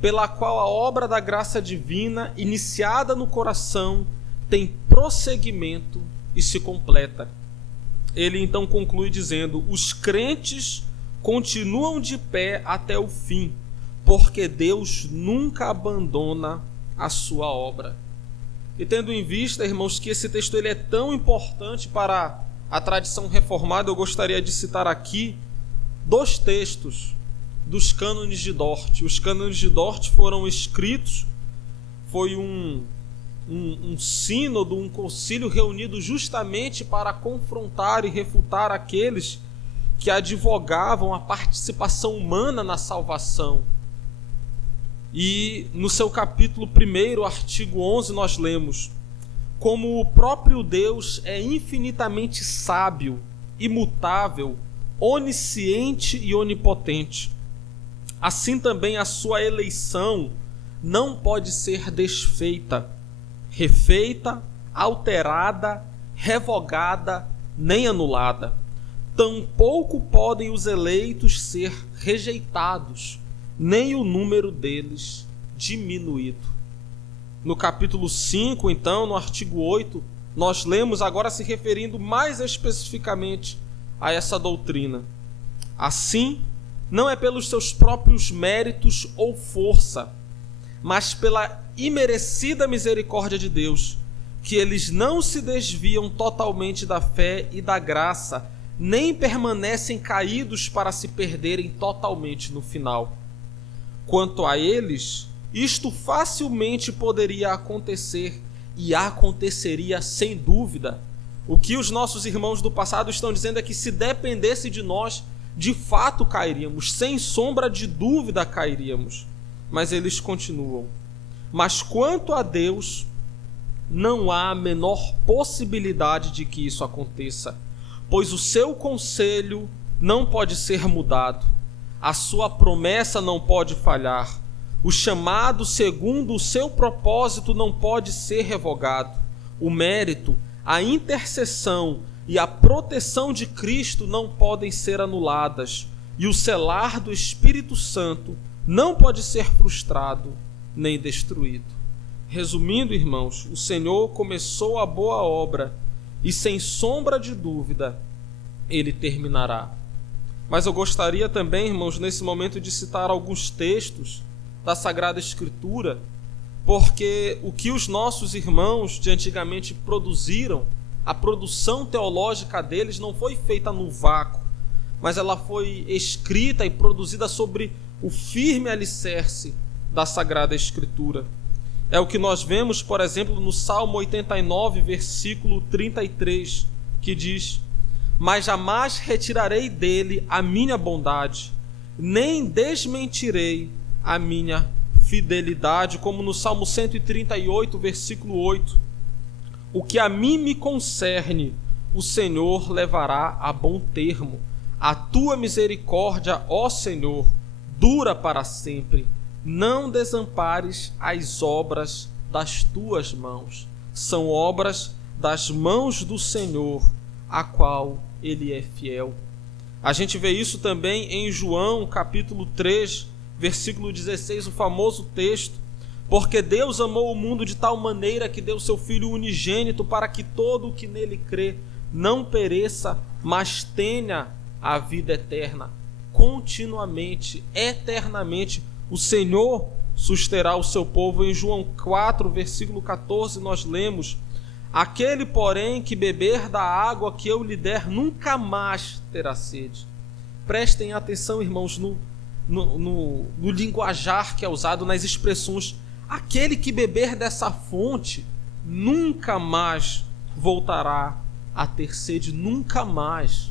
pela qual a obra da graça divina, iniciada no coração, tem prosseguimento e se completa. Ele então conclui dizendo: os crentes continuam de pé até o fim, porque Deus nunca abandona a sua obra. E tendo em vista, irmãos, que esse texto ele é tão importante para a tradição reformada, eu gostaria de citar aqui 2 textos dos cânones de Dort. Os cânones de Dort foram escritos, foi um sínodo, um concílio reunido justamente para confrontar e refutar aqueles que advogavam a participação humana na salvação. E no seu capítulo 1, artigo 11, nós lemos: como o próprio Deus é infinitamente sábio, imutável, onisciente e onipotente, assim também a sua eleição não pode ser desfeita, refeita, alterada, revogada, nem anulada. Tampouco podem os eleitos ser rejeitados, nem o número deles diminuído. No capítulo 5, então, no artigo 8, nós lemos, agora se referindo mais especificamente a essa doutrina: assim, não é pelos seus próprios méritos ou força, mas pela imerecida misericórdia de Deus, que eles não se desviam totalmente da fé e da graça, nem permanecem caídos para se perderem totalmente no final. Quanto a eles, isto facilmente poderia acontecer e aconteceria sem dúvida. O que os nossos irmãos do passado estão dizendo é que se dependesse de nós, de fato cairíamos, sem sombra de dúvida cairíamos. Mas eles continuam: mas quanto a Deus, não há a menor possibilidade de que isso aconteça, pois o seu conselho não pode ser mudado, a sua promessa não pode falhar, o chamado segundo o seu propósito não pode ser revogado, o mérito, a intercessão e a proteção de Cristo não podem ser anuladas, e o selar do Espírito Santo não pode ser frustrado nem destruído. Resumindo, irmãos, o Senhor começou a boa obra e, sem sombra de dúvida, ele terminará. Mas eu gostaria também, irmãos, nesse momento de citar alguns textos da Sagrada Escritura, porque o que os nossos irmãos de antigamente produziram, a produção teológica deles não foi feita no vácuo, mas ela foi escrita e produzida sobre o firme alicerce da Sagrada Escritura. É o que nós vemos, por exemplo, no Salmo 89, versículo 33, que diz: mas jamais retirarei dele a minha bondade, nem desmentirei a minha fidelidade, como no Salmo 138, versículo 8. O que a mim me concerne, o Senhor levará a bom termo. A tua misericórdia, ó Senhor, dura para sempre. Não desampares as obras das tuas mãos. São obras das mãos do Senhor, a qual ele é fiel. A gente vê isso também em João, capítulo 3, versículo 16, o famoso texto: porque Deus amou o mundo de tal maneira que deu seu Filho unigênito, para que todo o que nele crê não pereça, mas tenha a vida eterna. Continuamente, eternamente, o Senhor susterá o seu povo. Em João 4, versículo 14, nós lemos: aquele, porém, que beber da água que eu lhe der, nunca mais terá sede. Prestem atenção, irmãos, no linguajar que é usado, nas expressões. Aquele que beber dessa fonte nunca mais voltará a ter sede, nunca mais.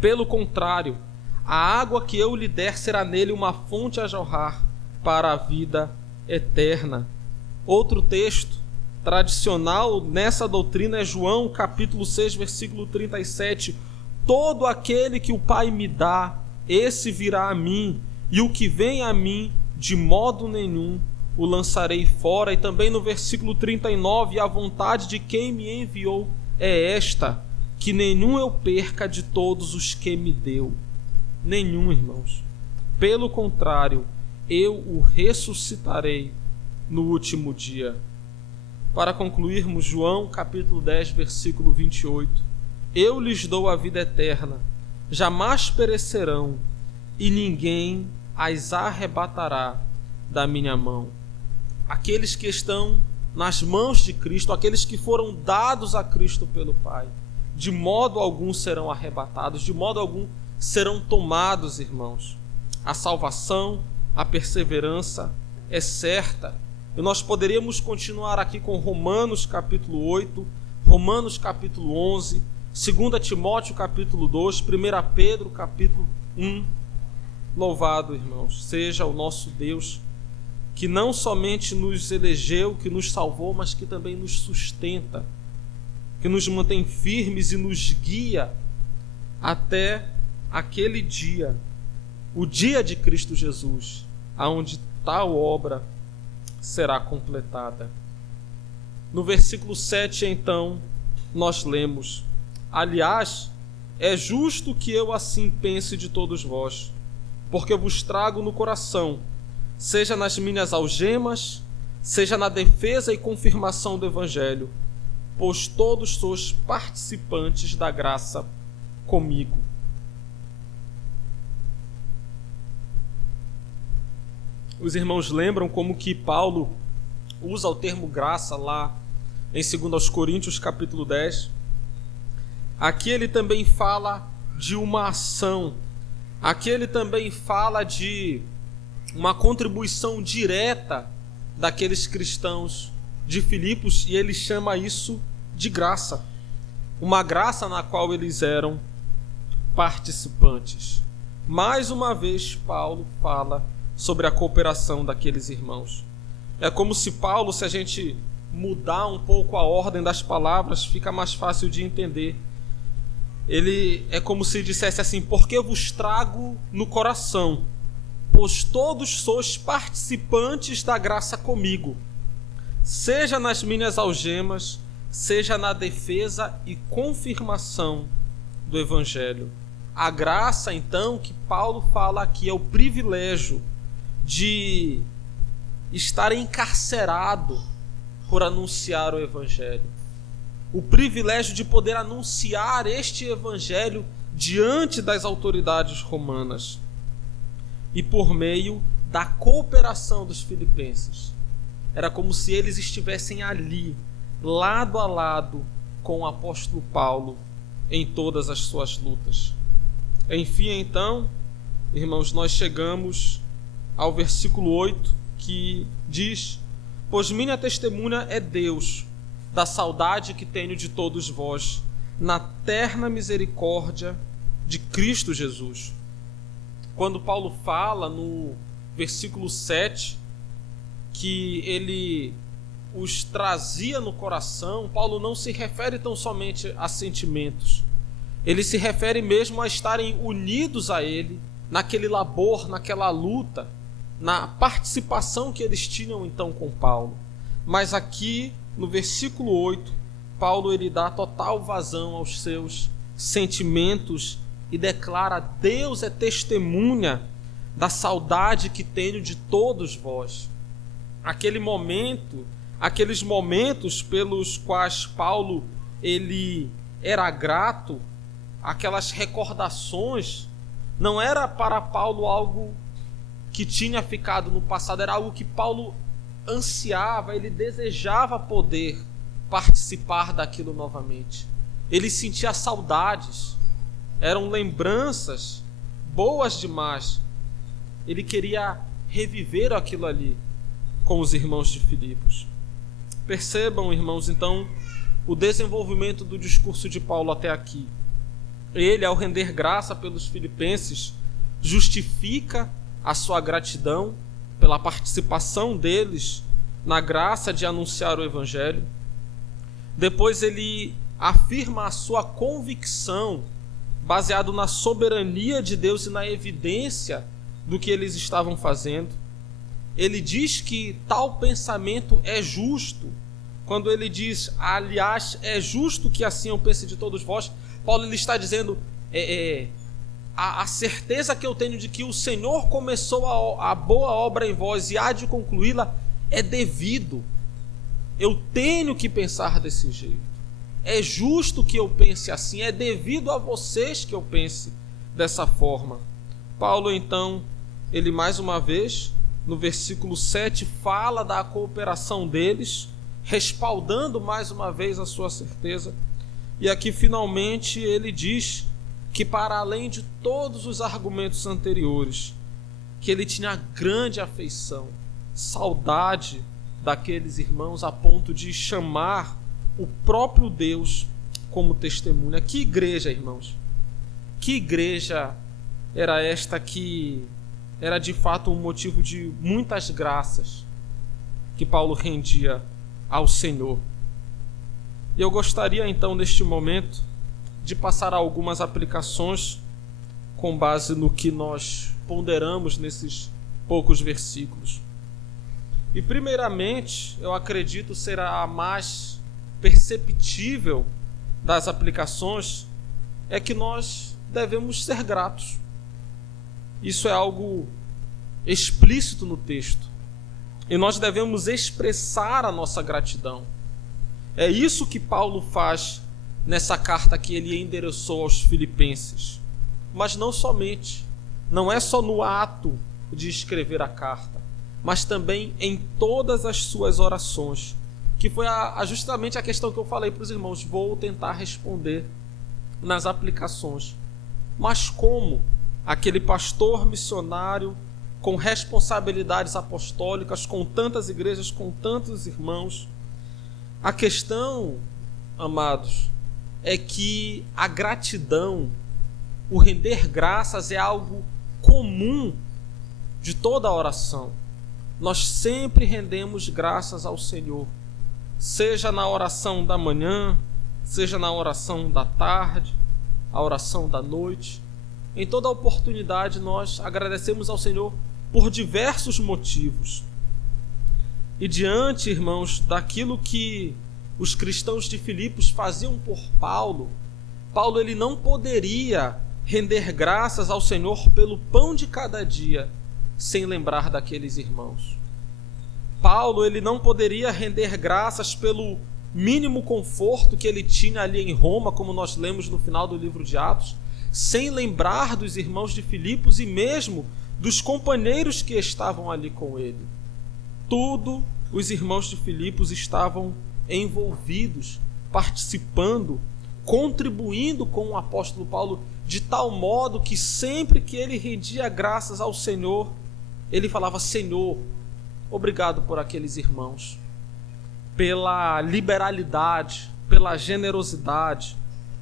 Pelo contrário, a água que eu lhe der será nele uma fonte a jorrar para a vida eterna. Outro texto tradicional nessa doutrina é João, capítulo 6, versículo 37. Todo aquele que o Pai me dá, esse virá a mim, e o que vem a mim, de modo nenhum o lançarei fora. E também no versículo 39, a vontade de quem me enviou é esta, que nenhum eu perca de todos os que me deu. Nenhum, irmãos. Pelo contrário, eu o ressuscitarei no último dia. Para concluirmos, João capítulo 10, versículo 28. Eu lhes dou a vida eterna, jamais perecerão, e ninguém as arrebatará da minha mão. Aqueles que estão nas mãos de Cristo, aqueles que foram dados a Cristo pelo Pai, de modo algum serão arrebatados, de modo algum serão tomados, irmãos. A salvação, a perseverança é certa. E nós poderíamos continuar aqui com Romanos capítulo 8, Romanos capítulo 11, 2 Timóteo capítulo 2, 1 Pedro capítulo 1. Louvado, irmãos, seja o nosso Deus, que não somente nos elegeu, que nos salvou, mas que também nos sustenta, que nos mantém firmes e nos guia até aquele dia, o dia de Cristo Jesus, aonde tal obra será completada. No versículo 7, então, nós lemos: aliás, é justo que eu assim pense de todos vós, porque eu vos trago no coração, seja nas minhas algemas, seja na defesa e confirmação do Evangelho, pois todos sois participantes da graça comigo. Os irmãos lembram como que Paulo usa o termo graça lá em 2 Coríntios capítulo 10. Aqui ele também fala de uma ação, aqui ele também fala de uma contribuição direta daqueles cristãos de Filipos, e ele chama isso de graça. Uma graça na qual eles eram participantes. Mais uma vez, Paulo fala sobre a cooperação daqueles irmãos. É como se Paulo, se a gente mudar um pouco a ordem das palavras, fica mais fácil de entender. Ele é como se dissesse assim: porque eu vos trago no coração, pois todos sois participantes da graça comigo, seja nas minhas algemas, seja na defesa e confirmação do Evangelho. A graça, então, que Paulo fala aqui é o privilégio de estar encarcerado por anunciar o Evangelho. O privilégio de poder anunciar este Evangelho diante das autoridades romanas. E por meio da cooperação dos filipenses. Era como se eles estivessem ali, lado a lado com o apóstolo Paulo, em todas as suas lutas. Enfim, então, irmãos, nós chegamos ao versículo 8, que diz: Pois minha testemunha é Deus, da saudade que tenho de todos vós, na terna misericórdia de Cristo Jesus. Quando Paulo fala no versículo 7 que ele os trazia no coração, Paulo não se refere tão somente a sentimentos. Ele se refere mesmo a estarem unidos a ele naquele labor, naquela luta, na participação que eles tinham então com Paulo. Mas aqui no versículo 8, Paulo ele dá total vazão aos seus sentimentos e declara: Deus é testemunha da saudade que tenho de todos vós. Aqueles momentos pelos quais Paulo ele era grato, aquelas recordações, não era para Paulo algo que tinha ficado no passado, era algo que Paulo ansiava, ele desejava poder participar daquilo novamente. Ele sentia saudades, eram lembranças boas demais. Ele queria reviver aquilo ali com os irmãos de Filipos. Percebam, irmãos, então, o desenvolvimento do discurso de Paulo até aqui. Ele, ao render graça pelos filipenses, justifica a sua gratidão pela participação deles na graça de anunciar o Evangelho. Depois ele afirma a sua convicção, baseado na soberania de Deus e na evidência do que eles estavam fazendo. Ele diz que tal pensamento é justo. Quando ele diz, aliás, é justo que assim eu pense de todos vós, Paulo ele está dizendo, a certeza que eu tenho de que o Senhor começou a boa obra em vós e há de concluí-la é devido. Eu tenho que pensar desse jeito. É justo que eu pense assim, é devido a vocês que eu pense dessa forma. Paulo, então, ele mais uma vez, no versículo 7, fala da cooperação deles, respaldando mais uma vez a sua certeza. E aqui, finalmente, ele diz que, para além de todos os argumentos anteriores, que ele tinha grande afeição, saudade daqueles irmãos, a ponto de chamar o próprio Deus como testemunha. Que igreja, irmãos! Que igreja era esta que era de fato um motivo de muitas graças que Paulo rendia ao Senhor. E eu gostaria então, neste momento, de passar algumas aplicações com base no que nós ponderamos nesses poucos versículos. E primeiramente, eu acredito será a mais perceptível das aplicações, é que nós devemos ser gratos. Isso é algo explícito no texto. E nós devemos expressar a nossa gratidão. É isso que Paulo faz nessa carta que ele endereçou aos filipenses. Mas não somente. Não é só no ato de escrever a carta, mas também em todas as suas orações. Que foi justamente a questão que eu falei para os irmãos. Vou tentar responder nas aplicações. Mas como aquele pastor missionário com responsabilidades apostólicas, com tantas igrejas, com tantos irmãos, a questão, amados, é que a gratidão, o render graças é algo comum de toda a oração. Nós sempre rendemos graças ao Senhor, seja na oração da manhã, seja na oração da tarde, a oração da noite. Em toda oportunidade nós agradecemos ao Senhor por diversos motivos. E diante, irmãos, daquilo que os cristãos de Filipos faziam por Paulo, Paulo ele não poderia render graças ao Senhor pelo pão de cada dia sem lembrar daqueles irmãos. Paulo ele não poderia render graças pelo mínimo conforto que ele tinha ali em Roma, como nós lemos no final do livro de Atos, sem lembrar dos irmãos de Filipos e mesmo dos companheiros que estavam ali com ele. Tudo os irmãos de Filipos estavam envolvidos, participando, contribuindo com o apóstolo Paulo, de tal modo que sempre que ele rendia graças ao Senhor, ele falava: Senhor, obrigado por aqueles irmãos, pela liberalidade, pela generosidade,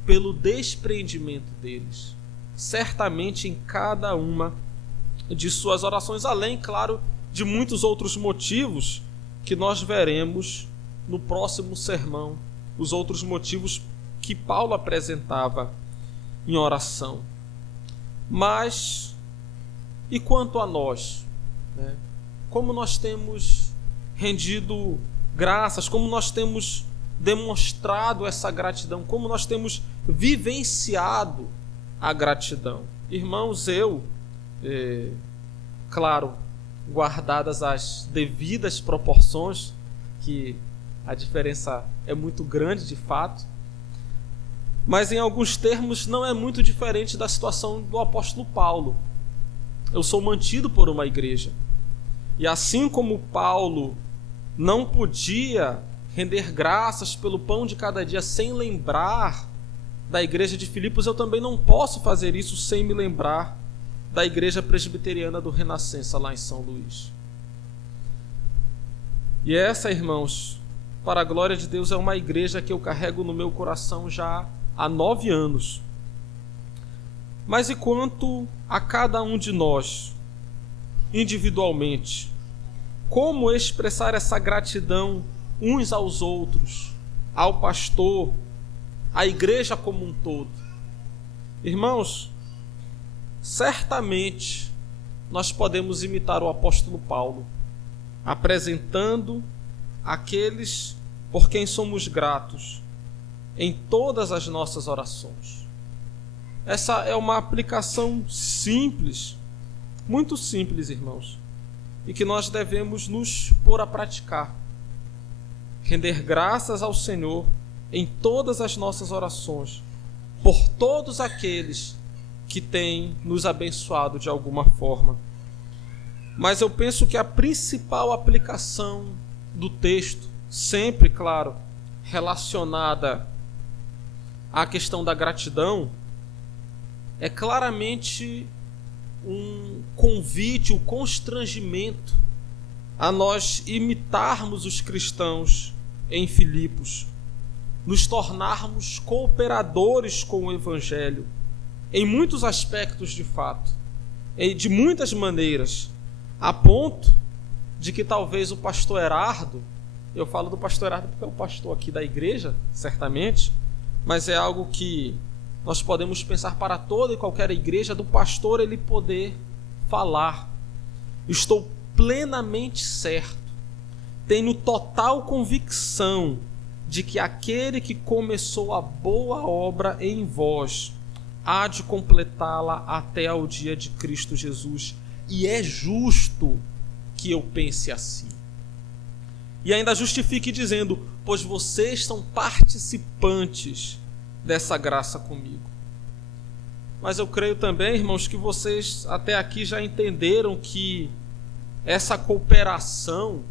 pelo despreendimento deles, certamente em cada uma de suas orações, além, claro, de muitos outros motivos que nós veremos no próximo sermão, os outros motivos que Paulo apresentava em oração. Mas, e quanto a nós, né? Como nós temos rendido graças, como nós temos demonstrado essa gratidão, como nós temos vivenciado a gratidão? Irmãos, claro, guardadas as devidas proporções, que a diferença é muito grande de fato, mas em alguns termos não é muito diferente da situação do apóstolo Paulo. Eu sou mantido por uma igreja, e assim como Paulo não podia render graças pelo pão de cada dia sem lembrar da igreja de Filipos, eu também não posso fazer isso sem me lembrar da igreja presbiteriana do Renascença lá em São Luís. E essa, irmãos, para a glória de Deus, é uma igreja que eu carrego no meu coração já há 9 anos. Mas e quanto a cada um de nós, individualmente, como expressar essa gratidão uns aos outros, ao pastor, à igreja como um todo? Irmãos, certamente nós podemos imitar o apóstolo Paulo, apresentando aqueles por quem somos gratos em todas as nossas orações. Essa é uma aplicação simples, muito simples, irmãos, e que nós devemos nos pôr a praticar. Render graças ao Senhor em todas as nossas orações, por todos aqueles que têm nos abençoado de alguma forma. Mas eu penso que a principal aplicação do texto, sempre, claro, relacionada à questão da gratidão, é claramente um convite, um constrangimento a nós imitarmos os cristãos em Filipos, nos tornarmos cooperadores com o Evangelho, em muitos aspectos de fato, e de muitas maneiras, a ponto de que talvez o pastor Erardo, eu falo do pastor Erardo porque é o pastor aqui da igreja, certamente, mas é algo que nós podemos pensar para toda e qualquer igreja, do pastor ele poder falar: estou plenamente certo, tenho total convicção de que aquele que começou a boa obra em vós há de completá-la até ao dia de Cristo Jesus, e é justo que eu pense assim. E ainda justifique dizendo: pois vocês são participantes dessa graça comigo. Mas eu creio também, irmãos, que vocês até aqui já entenderam que essa cooperação,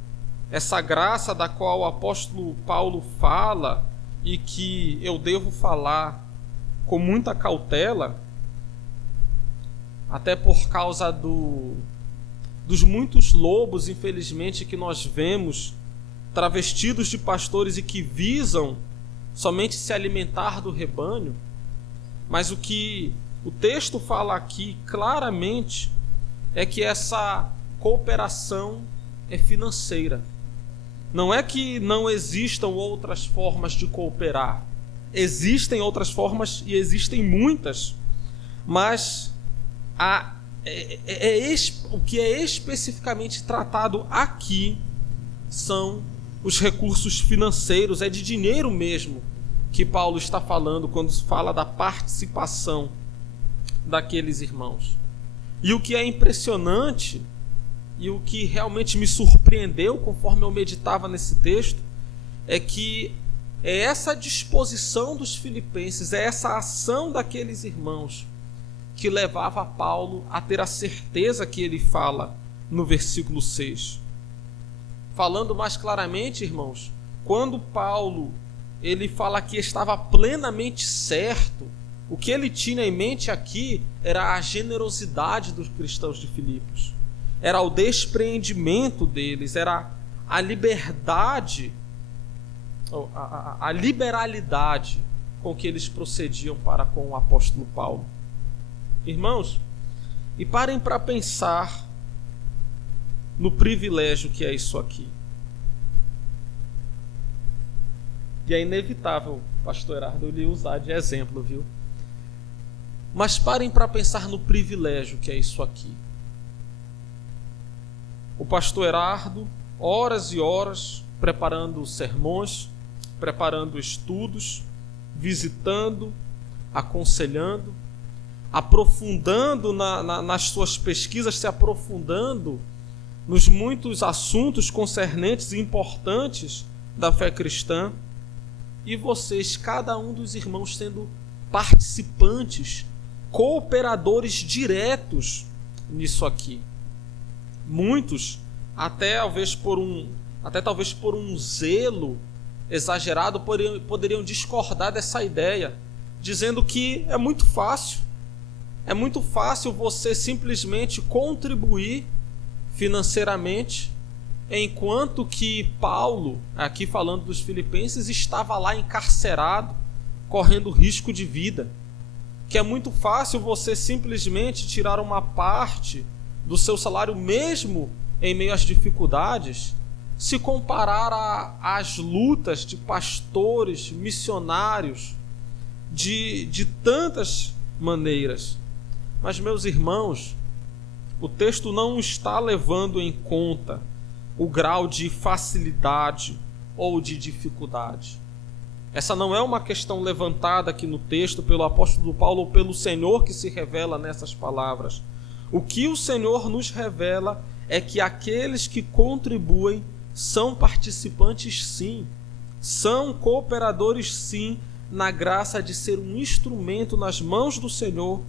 essa graça da qual o apóstolo Paulo fala e que eu devo falar com muita cautela, até por causa dos muitos lobos, infelizmente, que nós vemos travestidos de pastores e que visam somente se alimentar do rebanho. Mas o que o texto fala aqui claramente é que essa cooperação é financeira. Não é que não existam outras formas de cooperar. Existem outras formas e existem muitas, mas o que é especificamente tratado aqui são os recursos financeiros, é de dinheiro mesmo que Paulo está falando quando fala da participação daqueles irmãos. E o que é impressionante e o que realmente me surpreendeu conforme eu meditava nesse texto é que é essa disposição dos filipenses, é essa ação daqueles irmãos que levava Paulo a ter a certeza que ele fala no versículo 6. Falando mais claramente, irmãos, quando Paulo ele fala que estava plenamente certo, o que ele tinha em mente aqui era a generosidade dos cristãos de Filipos. era o despreendimento deles, era a liberdade, a liberalidade com que eles procediam para com o apóstolo Paulo. Irmãos, e parem para pensar no privilégio que é isso aqui. E é inevitável, pastor Herardo, eu lhe usar de exemplo, viu? Mas parem para pensar no privilégio que é isso aqui. O pastor Herardo, horas e horas, preparando sermões, preparando estudos, visitando, aconselhando, aprofundando nas suas pesquisas, se aprofundando nos muitos assuntos concernentes e importantes da fé cristã. E vocês, cada um dos irmãos, sendo participantes, cooperadores diretos nisso aqui. Muitos, até talvez por um zelo exagerado, poderiam discordar dessa ideia, dizendo que é muito fácil você simplesmente contribuir financeiramente, enquanto que Paulo, aqui falando dos filipenses, estava lá encarcerado, correndo risco de vida, que é muito fácil você simplesmente tirar uma parte do seu salário, mesmo em meio às dificuldades, se comparar às lutas de pastores, missionários, de tantas maneiras. Mas, meus irmãos, o texto não está levando em conta o grau de facilidade ou de dificuldade. Essa não é uma questão levantada aqui no texto pelo apóstolo Paulo ou pelo Senhor que se revela nessas palavras. O que o Senhor nos revela é que aqueles que contribuem são participantes sim, são cooperadores sim, na graça de ser um instrumento nas mãos do Senhor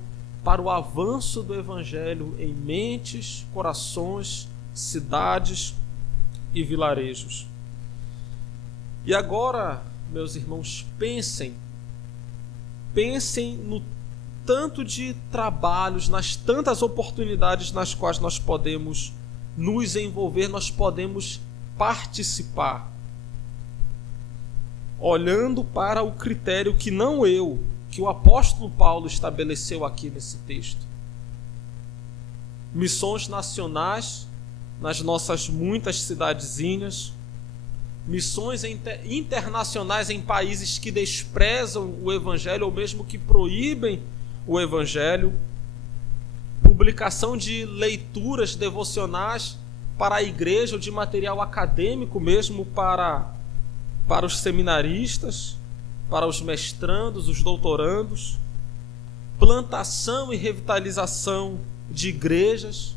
para o avanço do Evangelho em mentes, corações, cidades e vilarejos. E agora, meus irmãos, pensem no tanto de trabalhos, nas tantas oportunidades nas quais nós podemos nos envolver, nós podemos participar, olhando para o critério que não eu, que o apóstolo Paulo estabeleceu aqui nesse texto. Missões nacionais nas nossas muitas cidadezinhas, missões internacionais em países que desprezam o Evangelho ou mesmo que proíbem o Evangelho, publicação de leituras devocionais para a igreja ou de material acadêmico mesmo para os seminaristas, para os mestrandos, os doutorandos, plantação e revitalização de igrejas,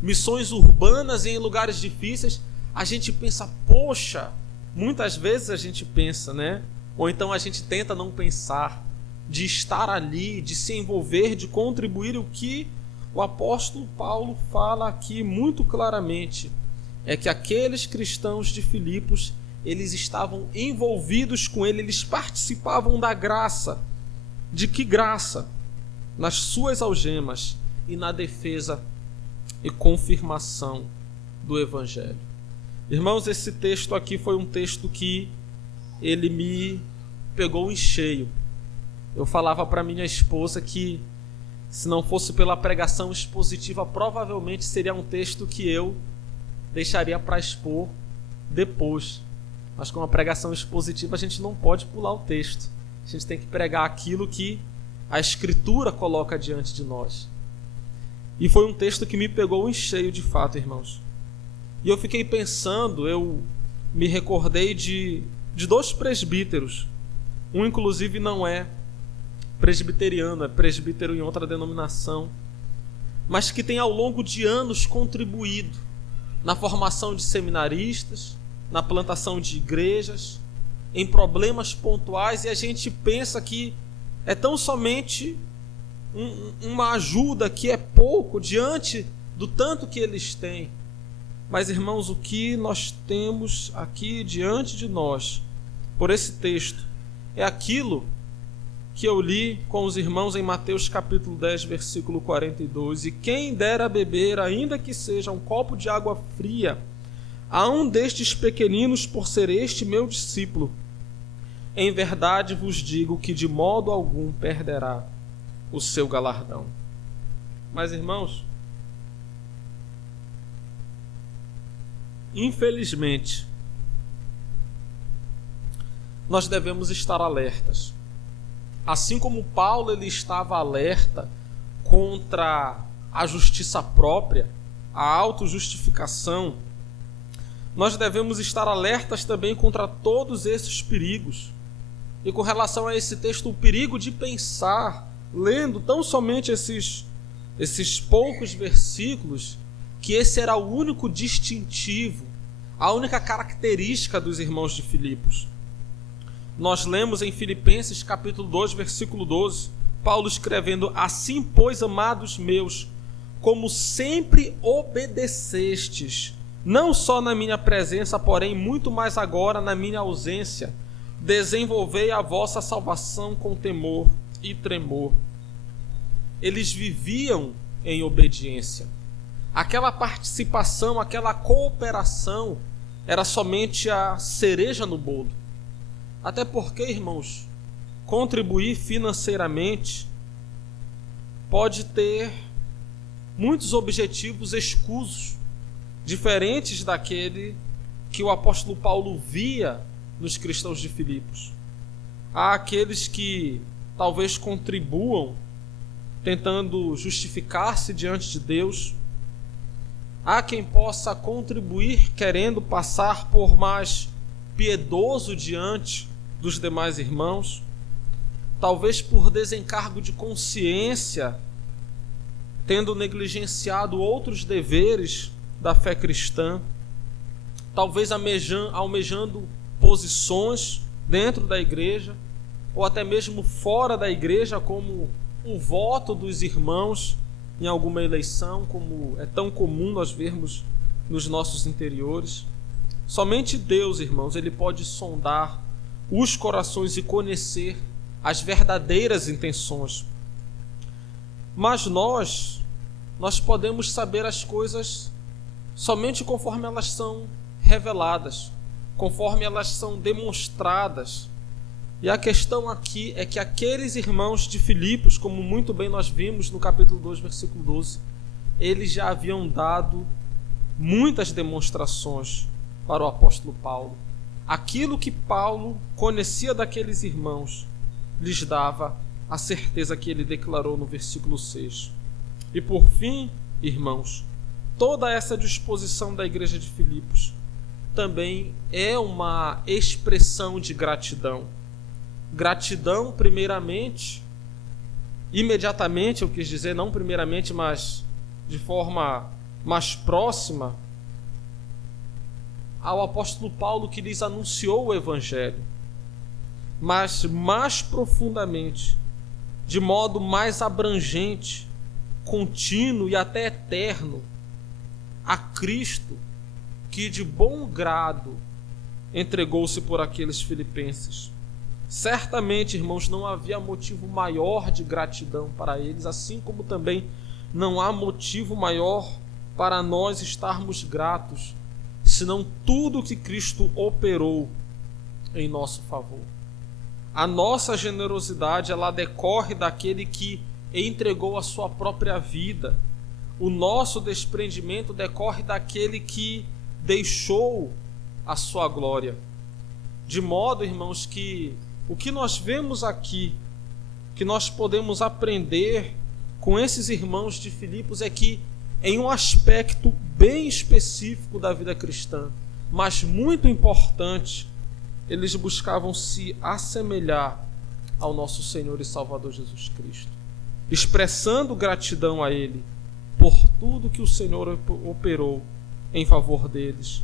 missões urbanas em lugares difíceis. A gente pensa, poxa, muitas vezes a gente pensa, né? Ou então a gente tenta não pensar, de estar ali, de se envolver, de contribuir. O que o apóstolo Paulo fala aqui muito claramente é que aqueles cristãos de Filipos, eles estavam envolvidos com ele, eles participavam da graça. De que graça? Nas suas algemas e na defesa e confirmação do Evangelho. Irmãos, esse texto aqui foi um texto que ele me pegou em cheio. Eu falava para minha esposa que, se não fosse pela pregação expositiva, provavelmente seria um texto que eu deixaria para expor depois. Mas com a pregação expositiva a gente não pode pular o texto. A gente tem que pregar aquilo que a Escritura coloca diante de nós. E foi um texto que me pegou em cheio de fato, irmãos. E eu fiquei pensando, eu me recordei de dois presbíteros. Um, inclusive, não é presbiteriano, é presbítero em outra denominação, mas que tem ao longo de anos contribuído na formação de seminaristas, na plantação de igrejas, em problemas pontuais, e a gente pensa que é tão somente uma ajuda, que é pouco diante do tanto que eles têm. Mas, irmãos, o que nós temos aqui diante de nós, por esse texto, é aquilo que eu li com os irmãos em Mateus capítulo 10, versículo 42. E quem dera beber, ainda que seja um copo de água fria, a um destes pequeninos, por ser este meu discípulo, em verdade vos digo que de modo algum perderá o seu galardão. Mas, irmãos, infelizmente, nós devemos estar alertas. Assim como Paulo ele estava alerta contra a justiça própria, a autojustificação, nós devemos estar alertas também contra todos esses perigos. E com relação a esse texto, o perigo de pensar, lendo tão somente esses poucos versículos, que esse era o único distintivo, a única característica dos irmãos de Filipos. Nós lemos em Filipenses capítulo 2, versículo 12, Paulo escrevendo: assim, pois, amados meus, como sempre obedecestes, não só na minha presença, porém muito mais agora na minha ausência, desenvolvei a vossa salvação com temor e tremor. Eles viviam em obediência. Aquela participação, aquela cooperação era somente a cereja no bolo. Até porque, irmãos, contribuir financeiramente pode ter muitos objetivos escusos, diferentes daquele que o apóstolo Paulo via nos cristãos de Filipos. Há aqueles que talvez contribuam tentando justificar-se diante de Deus. Há quem possa contribuir querendo passar por mais piedoso diante dos demais irmãos, talvez por desencargo de consciência, tendo negligenciado outros deveres da fé cristã, talvez almejando posições dentro da igreja, ou até mesmo fora da igreja, como o voto dos irmãos em alguma eleição, como é tão comum nós vermos nos nossos interiores. Somente Deus, irmãos, ele pode sondar os corações e conhecer as verdadeiras intenções. Mas nós podemos saber as coisas somente conforme elas são reveladas, conforme elas são demonstradas. E a questão aqui é que aqueles irmãos de Filipos, como muito bem nós vimos no capítulo 2, versículo 12, eles já haviam dado muitas demonstrações para o apóstolo Paulo. Aquilo que Paulo conhecia daqueles irmãos lhes dava a certeza que ele declarou no versículo 6. E por fim, irmãos, toda essa disposição da igreja de Filipos também é uma expressão de gratidão. Gratidão, primeiramente, imediatamente, eu quis dizer, não primeiramente, mas de forma mais próxima, ao apóstolo Paulo, que lhes anunciou o Evangelho, mas mais profundamente, de modo mais abrangente, contínuo e até eterno, a Cristo, que de bom grado entregou-se por aqueles filipenses. Certamente, irmãos, não havia motivo maior de gratidão para eles, assim como também não há motivo maior para nós estarmos gratos, senão tudo que Cristo operou em nosso favor. A nossa generosidade, ela decorre daquele que entregou a sua própria vida. O nosso desprendimento decorre daquele que deixou a sua glória. De modo, irmãos, que o que nós vemos aqui, que nós podemos aprender com esses irmãos de Filipos, é que em um aspecto bem específico da vida cristã, mas muito importante, eles buscavam se assemelhar ao nosso Senhor e Salvador Jesus Cristo, expressando gratidão a Ele por tudo que o Senhor operou em favor deles,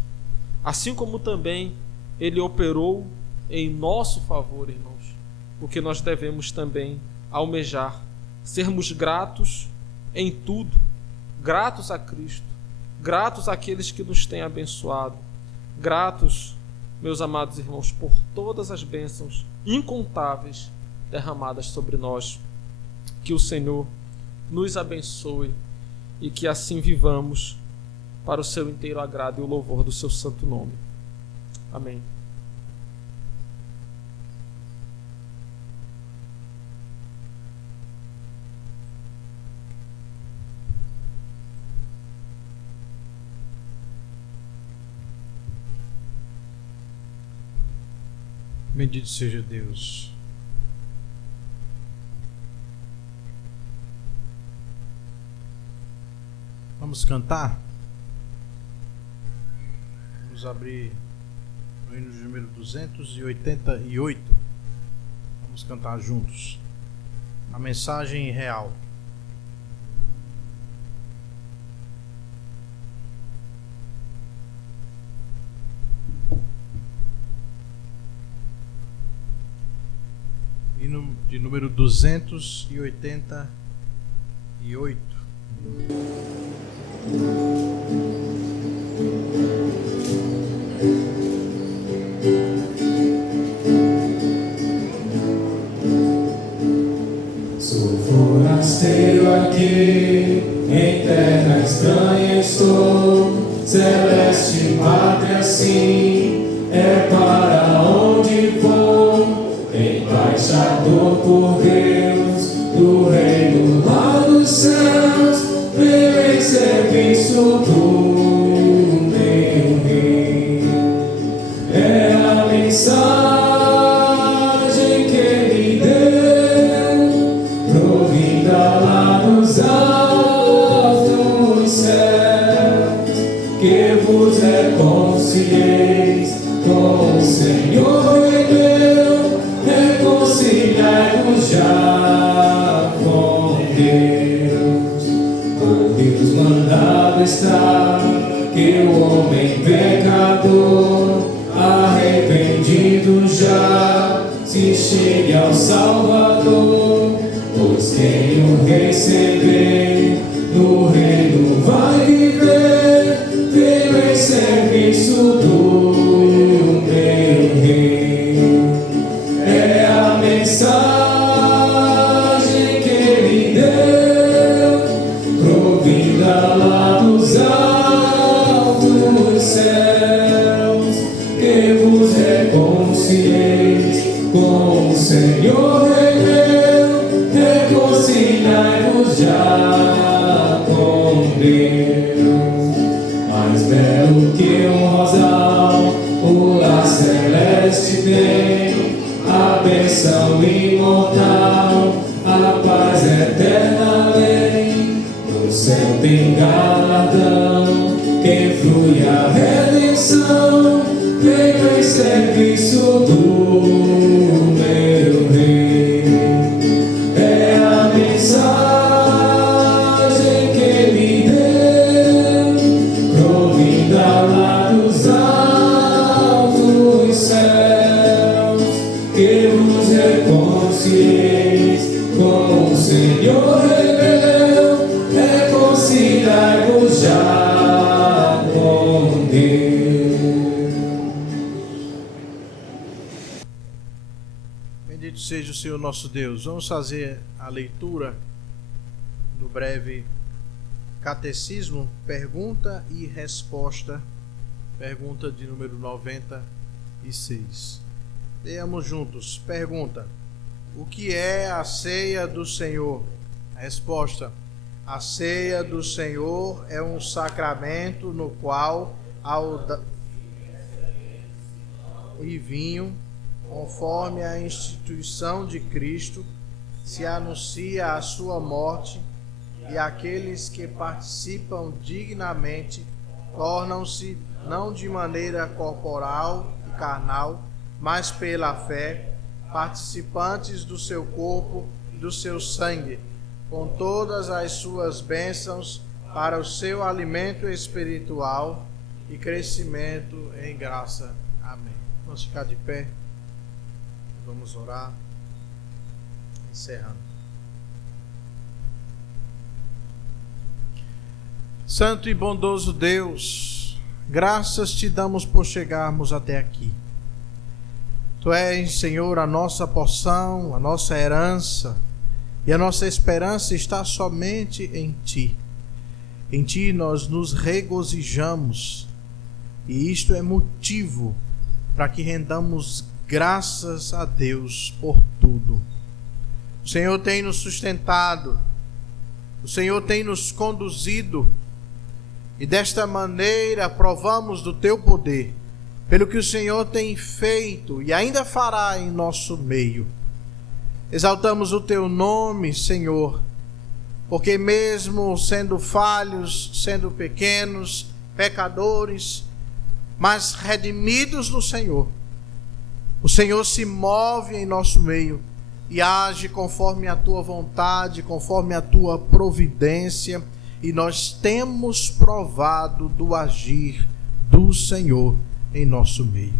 assim como também Ele operou em nosso favor, irmãos, porque nós devemos também almejar sermos gratos em tudo, gratos a Cristo, gratos àqueles que nos têm abençoado, gratos, meus amados irmãos, por todas as bênçãos incontáveis derramadas sobre nós. Que o Senhor nos abençoe e que assim vivamos para o seu inteiro agrado e o louvor do seu santo nome. Amém. Bendito seja Deus. Vamos cantar? Vamos abrir no hino de número 288. Vamos cantar juntos. A mensagem real. Hino de número 288. Sou forasteiro aqui, em terra estranha estou, celeste pátria sim, é para onde vou, embaixador por Deus, do reino lá dos céus, venho em serviço do meu rei. É a mensagem que ele deu, provida lá dos altos céus, que vos reconcilieis com o Senhor e Deus, reconciliai-vos já com Deus. Por Deus mandado está que o homem pecador, arrependido já, se chegue ao Salvador, pois quem o receber no reino vai viver, veio em serviço do meu rei. É a mensagem que ele deu, provida lá dos altos céus, que vos reconcilieis com o Senhor e Deus, reconciliai-vos já com Deus. Mais belo que um rosal, o lar celeste tem, a bênção imortal, a paz eterna lei. No céu tem galardão, quem flui a redenção, veio em serviço do meu rei. É a mensagem que ele deu, provida lá dos altos céus, que vos reconcilieis com o Senhor e Deus, reconciliai-vos já com Deus. Bendito seja o Senhor nosso Deus. Vamos fazer a leitura do breve catecismo, pergunta e resposta, pergunta de número 96. Leamos juntos. Pergunta: o que é a ceia do Senhor? Resposta: a ceia do Senhor é um sacramento no qual e vinho, conforme a instituição de Cristo, se anuncia a sua morte, e aqueles que participam dignamente tornam-se, não de maneira corporal e carnal, mas pela fé, participantes do seu corpo e do seu sangue, com todas as suas bênçãos para o seu alimento espiritual e crescimento em graça. Amém. Vamos ficar de pé. Vamos orar. Encerrando. Santo e bondoso Deus, graças te damos por chegarmos até aqui. Tu és, Senhor, a nossa porção, a nossa herança, e a nossa esperança está somente em Ti. Em Ti nós nos regozijamos, e isto é motivo para que rendamos graças a Deus por tudo. O Senhor tem nos sustentado, o Senhor tem nos conduzido, e desta maneira provamos do Teu poder, pelo que o Senhor tem feito e ainda fará em nosso meio. Exaltamos o Teu nome, Senhor, porque mesmo sendo falhos, sendo pequenos, pecadores, mas redimidos no Senhor, o Senhor se move em nosso meio e age conforme a Tua vontade, conforme a Tua providência, e nós temos provado do agir do Senhor em nosso meio.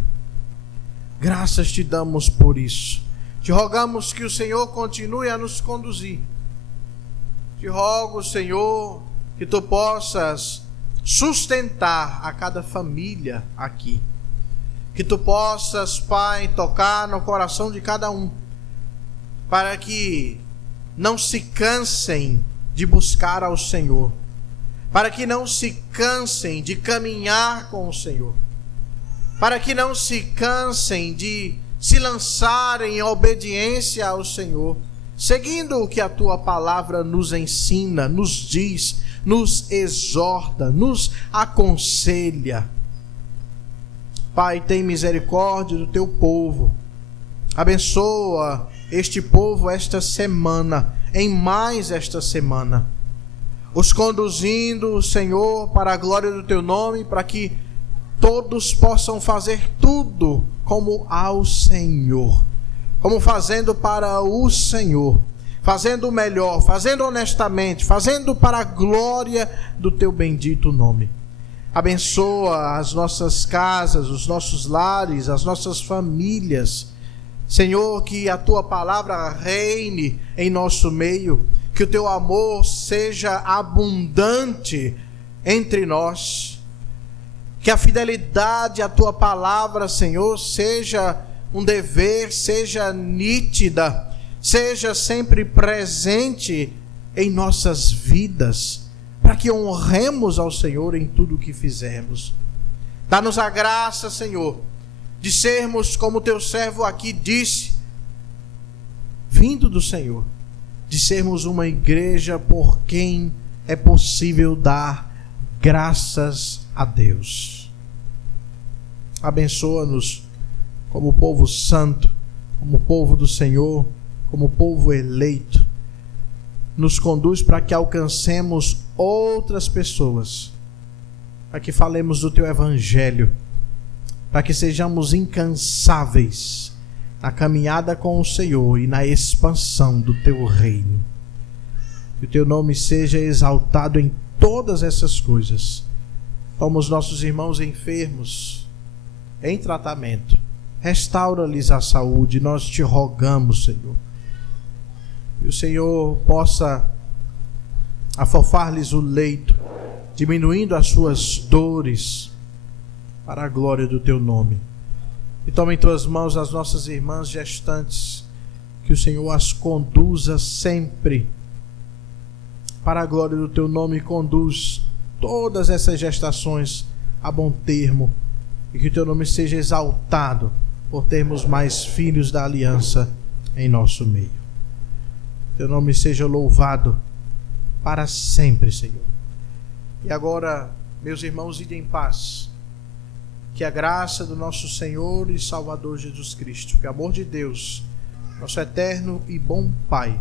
Graças Te damos por isso. Te rogamos que o Senhor continue a nos conduzir. Te rogo, Senhor, que Tu possas sustentar a cada família aqui. Que Tu possas, Pai, tocar no coração de cada um, para que não se cansem de buscar ao Senhor, para que não se cansem de caminhar com o Senhor, para que não se cansem de se lançarem em obediência ao Senhor, seguindo o que a Tua palavra nos ensina, nos diz, nos exorta, nos aconselha. Pai, tem misericórdia do Teu povo. Abençoa este povo esta semana, em mais esta semana, os conduzindo, Senhor, para a glória do Teu nome, para que todos possam fazer tudo como ao Senhor, como fazendo para o Senhor, fazendo o melhor, fazendo honestamente, fazendo para a glória do Teu bendito nome. Abençoa as nossas casas, os nossos lares, as nossas famílias. Senhor, que a Tua palavra reine em nosso meio, que o Teu amor seja abundante entre nós, que a fidelidade à Tua palavra, Senhor, seja um dever, seja nítida, seja sempre presente em nossas vidas, para que honremos ao Senhor em tudo o que fizermos. Dá-nos a graça, Senhor, de sermos, como Teu servo aqui disse, vindo do Senhor, de sermos uma igreja por quem é possível dar graças a Deus. Abençoa-nos como povo santo, como povo do Senhor, como povo eleito. Nos conduz para que alcancemos outras pessoas, para que falemos do Teu Evangelho, para que sejamos incansáveis na caminhada com o Senhor e na expansão do Teu reino. Que o Teu nome seja exaltado em todas essas coisas. Toma os nossos irmãos enfermos em tratamento, restaura-lhes a saúde, nós Te rogamos, Senhor. Que o Senhor possa afofar-lhes o leito, diminuindo as suas dores, para a glória do Teu nome. E toma em Tuas mãos as nossas irmãs gestantes, que o Senhor as conduza sempre para a glória do Teu nome, conduz todas essas gestações a bom termo, e que o Teu nome seja exaltado por termos mais filhos da aliança em nosso meio. Teu nome seja louvado para sempre, Senhor. E agora, meus irmãos, idem em paz. Que a graça do nosso Senhor e Salvador Jesus Cristo, que o amor de Deus, nosso eterno e bom Pai,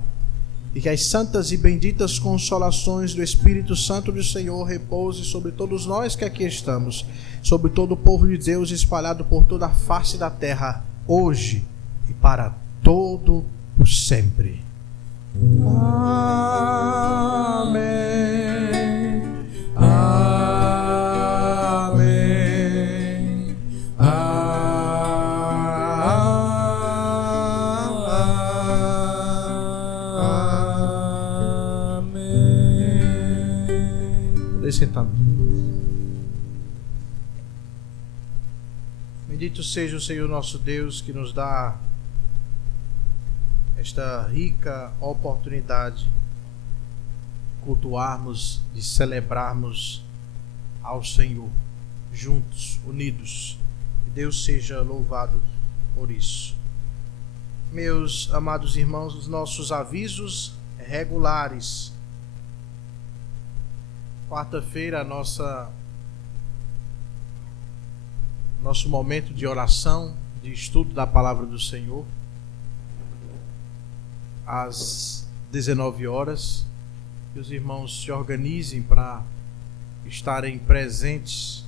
e que as santas e benditas consolações do Espírito Santo do Senhor repouse sobre todos nós que aqui estamos, sobre todo o povo de Deus espalhado por toda a face da terra, hoje e para todo o sempre. Amém. Amém. Amém. Podem sentar. Bendito seja o Senhor nosso Deus, que nos dá esta rica oportunidade de cultuarmos, de celebrarmos ao Senhor, juntos, unidos. Que Deus seja louvado por isso. Meus amados irmãos, os nossos avisos regulares. Quarta-feira, nosso momento de oração, de estudo da palavra do Senhor, às 19 horas. Que os irmãos se organizem para estarem presentes.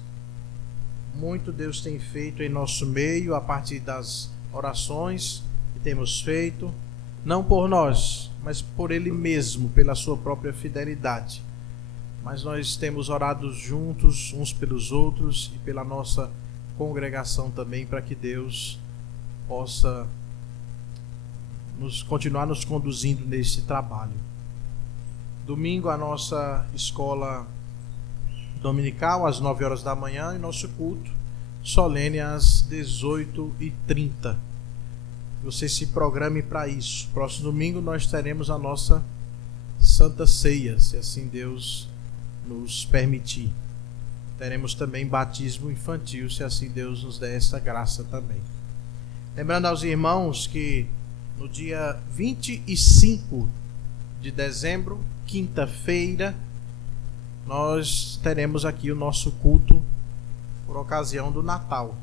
Muito Deus tem feito em nosso meio a partir das orações que temos feito, não por nós, mas por Ele mesmo, pela sua própria fidelidade. Mas nós temos orado juntos uns pelos outros e pela nossa congregação também, para que Deus possa continuar nos conduzindo nesse trabalho. Domingo, a nossa escola dominical às 9 horas da manhã e nosso culto solene às 18h30. Você se programe para isso. Próximo domingo nós teremos a nossa Santa Ceia, se assim Deus nos permitir. Teremos também batismo infantil, se assim Deus nos der essa graça também. Lembrando aos irmãos que no dia 25 de dezembro, quinta-feira, nós teremos aqui o nosso culto por ocasião do Natal,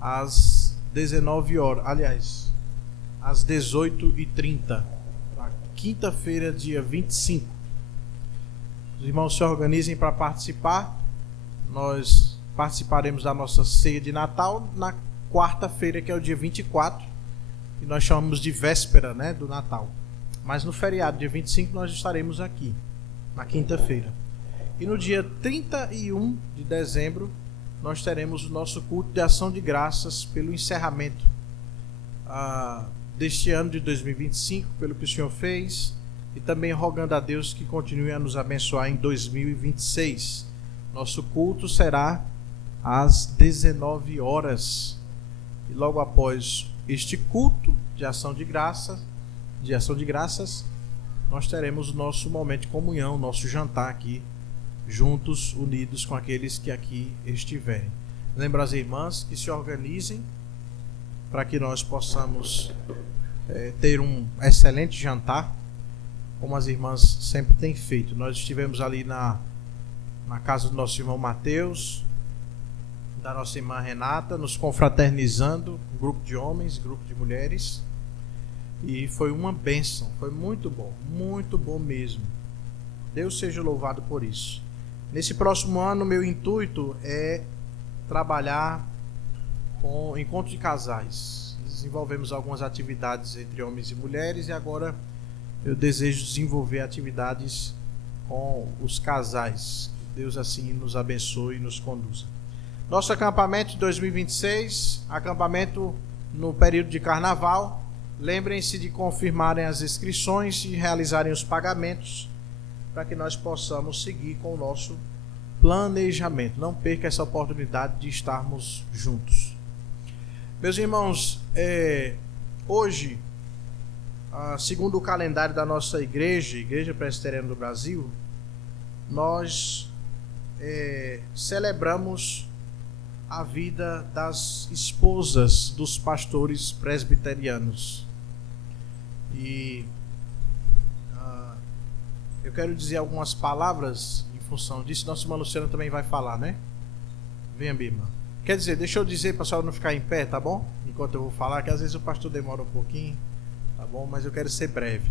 às 19 horas, aliás, às 18h30, quinta-feira, dia 25. Os irmãos se organizem para participar. Nós participaremos da nossa ceia de Natal na quarta-feira, que é o dia 24, que nós chamamos de véspera, né, do Natal. Mas no feriado, dia 25, nós estaremos aqui, na quinta-feira. E no dia 31 de dezembro, nós teremos o nosso culto de ação de graças pelo encerramento deste ano de 2025, pelo que o Senhor fez, e também rogando a Deus que continue a nos abençoar em 2026. Nosso culto será às 19 horas. E logo após este culto de ação de graças, nós teremos o nosso momento de comunhão, nosso jantar aqui, juntos, unidos com aqueles que aqui estiverem. Lembro as irmãs que se organizem para que nós possamos ter um excelente jantar, como as irmãs sempre têm feito. Nós estivemos ali na casa do nosso irmão Mateus, da nossa irmã Renata, nos confraternizando, um grupo de homens, grupo de mulheres, e foi uma bênção, foi muito bom mesmo. Deus seja louvado por isso. Nesse próximo ano, meu intuito é trabalhar com encontro de casais. Desenvolvemos algumas atividades entre homens e mulheres, e agora eu desejo desenvolver atividades com os casais. Que Deus assim nos abençoe e nos conduza. Nosso acampamento de 2026, acampamento no período de carnaval. Lembrem-se de confirmarem as inscrições e realizarem os pagamentos, para que nós possamos seguir com o nosso planejamento. Não perca essa oportunidade de estarmos juntos. Meus irmãos, hoje, segundo o calendário da nossa Igreja Presbiteriana do Brasil, nós celebramos a vida das esposas dos pastores presbiterianos. E eu quero dizer algumas palavras em função disso. Nossa irmã Luciana também vai falar, né? Venha, Birma. Quer dizer, deixa eu dizer para a senhora não ficar em pé, tá bom? Enquanto eu vou falar, que às vezes o pastor demora um pouquinho, tá bom? Mas eu quero ser breve.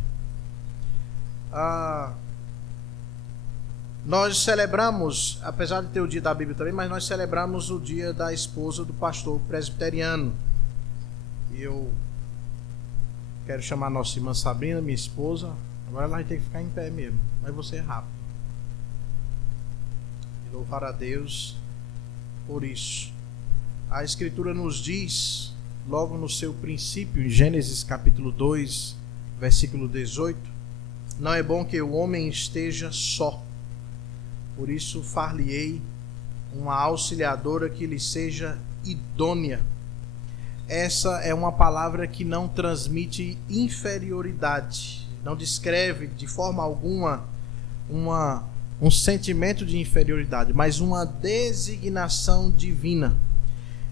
Nós celebramos, apesar de ter o dia da Bíblia também, mas nós celebramos o dia da esposa do pastor presbiteriano. E eu quero chamar a nossa irmã Sabrina, minha esposa. Agora ela vai ter que ficar em pé mesmo, mas você é rápido. E louvar a Deus por isso. A Escritura nos diz, logo no seu princípio, em Gênesis capítulo 2, versículo 18, não é bom que o homem esteja só. Por isso far-lhe-ei uma auxiliadora que lhe seja idônea. Essa é uma palavra que não transmite inferioridade, não descreve de forma alguma um sentimento de inferioridade, mas uma designação divina.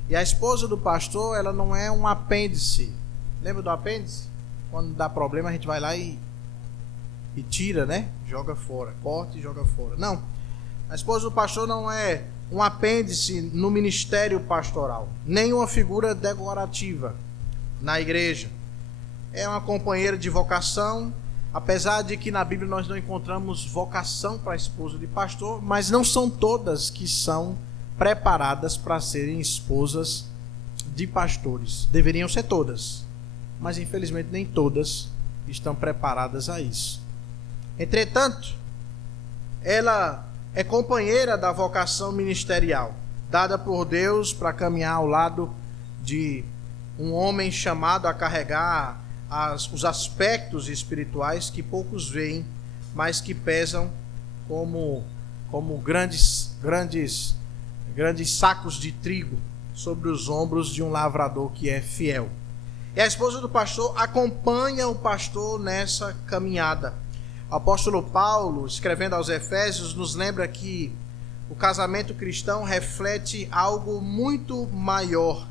E a esposa do pastor, ela não é um apêndice. Lembra do apêndice? Quando dá problema, a gente vai lá e tira, né? Joga fora, corta e joga fora. Não, a esposa do pastor não é um apêndice no ministério pastoral, nem uma figura decorativa na igreja. É uma companheira de vocação, apesar de que na Bíblia nós não encontramos vocação para a esposa de pastor, mas não são todas que são preparadas para serem esposas de pastores. Deveriam ser todas, mas infelizmente nem todas estão preparadas a isso. Entretanto, ela é companheira da vocação ministerial, dada por Deus para caminhar ao lado de um homem chamado a carregar os aspectos espirituais que poucos veem, mas que pesam como grandes sacos de trigo sobre os ombros de um lavrador que é fiel. E a esposa do pastor acompanha o pastor nessa caminhada. O apóstolo Paulo, escrevendo aos Efésios, nos lembra que o casamento cristão reflete algo muito maior.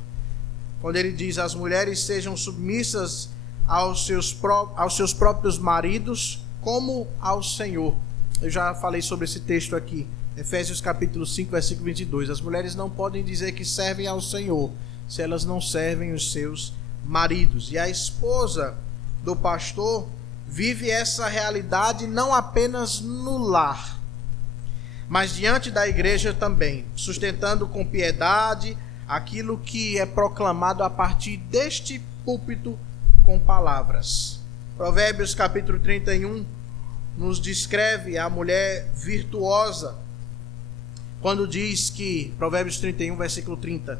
Quando ele diz: as mulheres sejam submissas aos seus próprios maridos, como ao Senhor. Eu já falei sobre esse texto aqui. Efésios capítulo 5, versículo 22. As mulheres não podem dizer que servem ao Senhor se elas não servem os seus maridos. E a esposa do pastor vive essa realidade não apenas no lar, mas diante da igreja também, sustentando com piedade aquilo que é proclamado a partir deste púlpito com palavras. Provérbios capítulo 31 nos descreve a mulher virtuosa, quando diz que, Provérbios 31, versículo 30,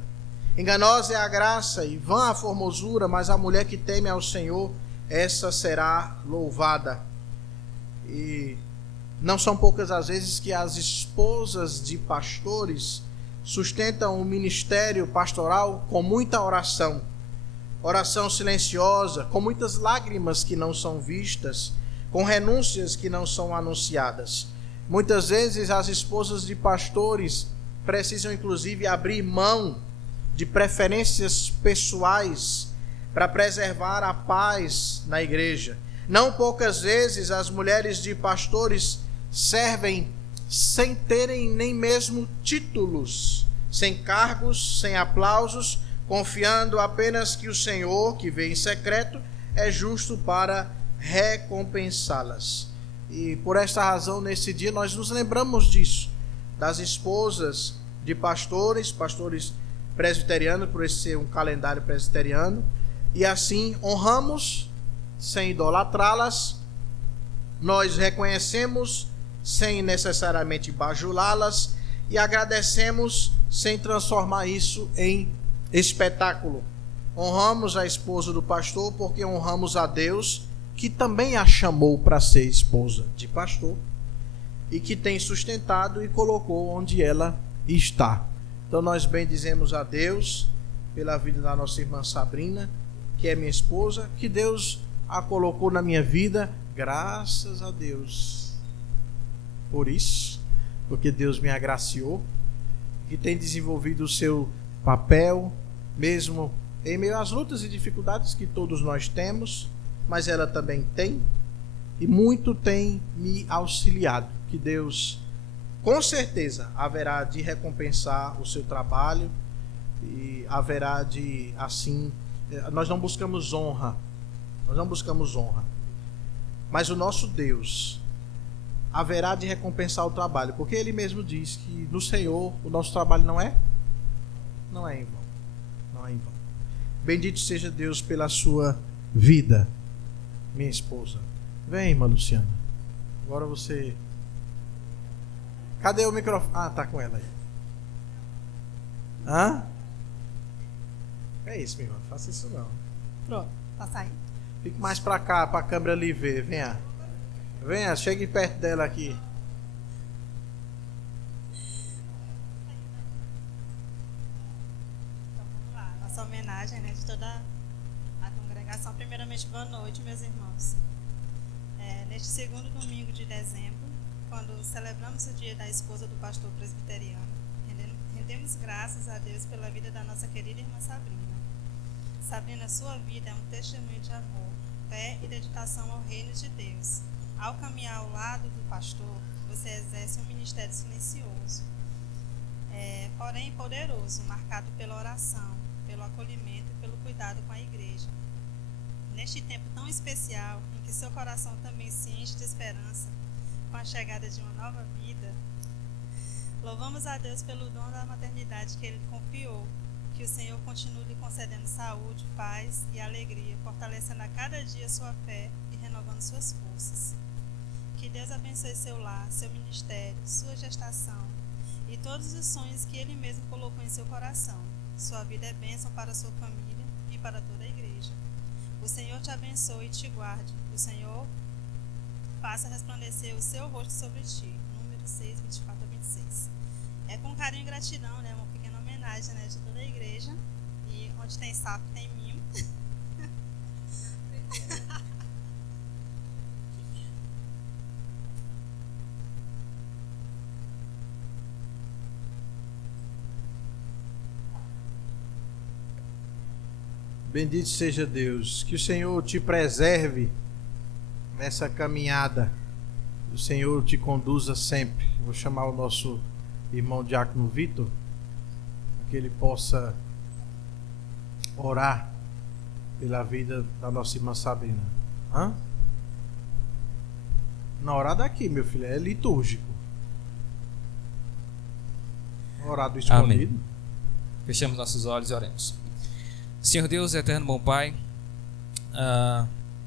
enganosa é a graça e vã a formosura, mas a mulher que teme ao Senhor, essa será louvada. E não são poucas as vezes que as esposas de pastores sustentam o ministério pastoral com muita oração silenciosa, com muitas lágrimas que não são vistas, com renúncias que não são anunciadas. Muitas vezes as esposas de pastores precisam inclusive abrir mão de preferências pessoais para preservar a paz na igreja. Não poucas vezes as mulheres de pastores servem sem terem nem mesmo títulos, sem cargos, sem aplausos, confiando apenas que o Senhor, que vê em secreto, é justo para recompensá-las. E por esta razão, nesse dia, nós nos lembramos disso, das esposas de pastores presbiterianos, por esse ser um calendário presbiteriano, e assim honramos sem idolatrá-las, nós reconhecemos sem necessariamente bajulá-las e agradecemos sem transformar isso em espetáculo. Honramos a esposa do pastor porque honramos a Deus, que também a chamou para ser esposa de pastor e que tem sustentado e colocou onde ela está. Então nós bendizemos a Deus pela vida da nossa irmã Sabrina, que é minha esposa, que Deus a colocou na minha vida, graças a Deus por isso, porque Deus me agraciou, que tem desenvolvido o seu papel, mesmo em meio às lutas e dificuldades que todos nós temos, mas ela também tem, e muito tem me auxiliado, que Deus com certeza haverá de recompensar o seu trabalho, e haverá de, assim, nós não buscamos honra, mas o nosso Deus haverá de recompensar o trabalho, porque Ele mesmo diz que no Senhor o nosso trabalho não é em vão. Bendito seja Deus pela sua vida, minha esposa. Vem, irmã Luciana. Agora você... Cadê o microfone? Ah, tá com ela aí. Hã? É isso, minha irmã. Não faça isso não. Pronto, tá saindo. Fique mais pra cá, pra câmera ali ver. Venha. Venha, chegue perto dela aqui. mensagem, né, de toda a congregação. Primeiramente, boa noite, meus irmãos. Neste segundo domingo de dezembro, quando celebramos o dia da esposa do pastor presbiteriano, rendemos graças a Deus pela vida da nossa querida irmã Sabrina. Sabrina, sua vida é um testemunho de amor, fé e dedicação ao reino de Deus. Ao caminhar ao lado do pastor, você exerce um ministério silencioso, porém poderoso, marcado pela oração, pelo acolhimento e pelo cuidado com a igreja. Neste tempo tão especial, em que seu coração também se enche de esperança com a chegada de uma nova vida, louvamos a Deus pelo dom da maternidade que Ele lhe confiou. Que o Senhor continue lhe concedendo saúde, paz e alegria, fortalecendo a cada dia sua fé e renovando suas forças. Que Deus abençoe seu lar, seu ministério, sua gestação e todos os sonhos que Ele mesmo colocou em seu coração. Sua vida é bênção para a sua família e para toda a igreja. O Senhor te abençoe e te guarde. O Senhor faça resplandecer o seu rosto sobre ti. Número 6, 24 a 26. É com carinho e gratidão, né? Uma pequena homenagem, né, de toda a igreja. E onde tem sapo, tem mimo. Bendito seja Deus. Que o Senhor te preserve nessa caminhada. Que o Senhor te conduza sempre. Vou chamar o nosso irmão Diácono Vitor, para que ele possa orar pela vida da nossa irmã Sabrina. Hã? Não, orar daqui, meu filho, é litúrgico. Orar do escondido. Amém. Fechamos nossos olhos e oremos. Senhor Deus, eterno bom Pai,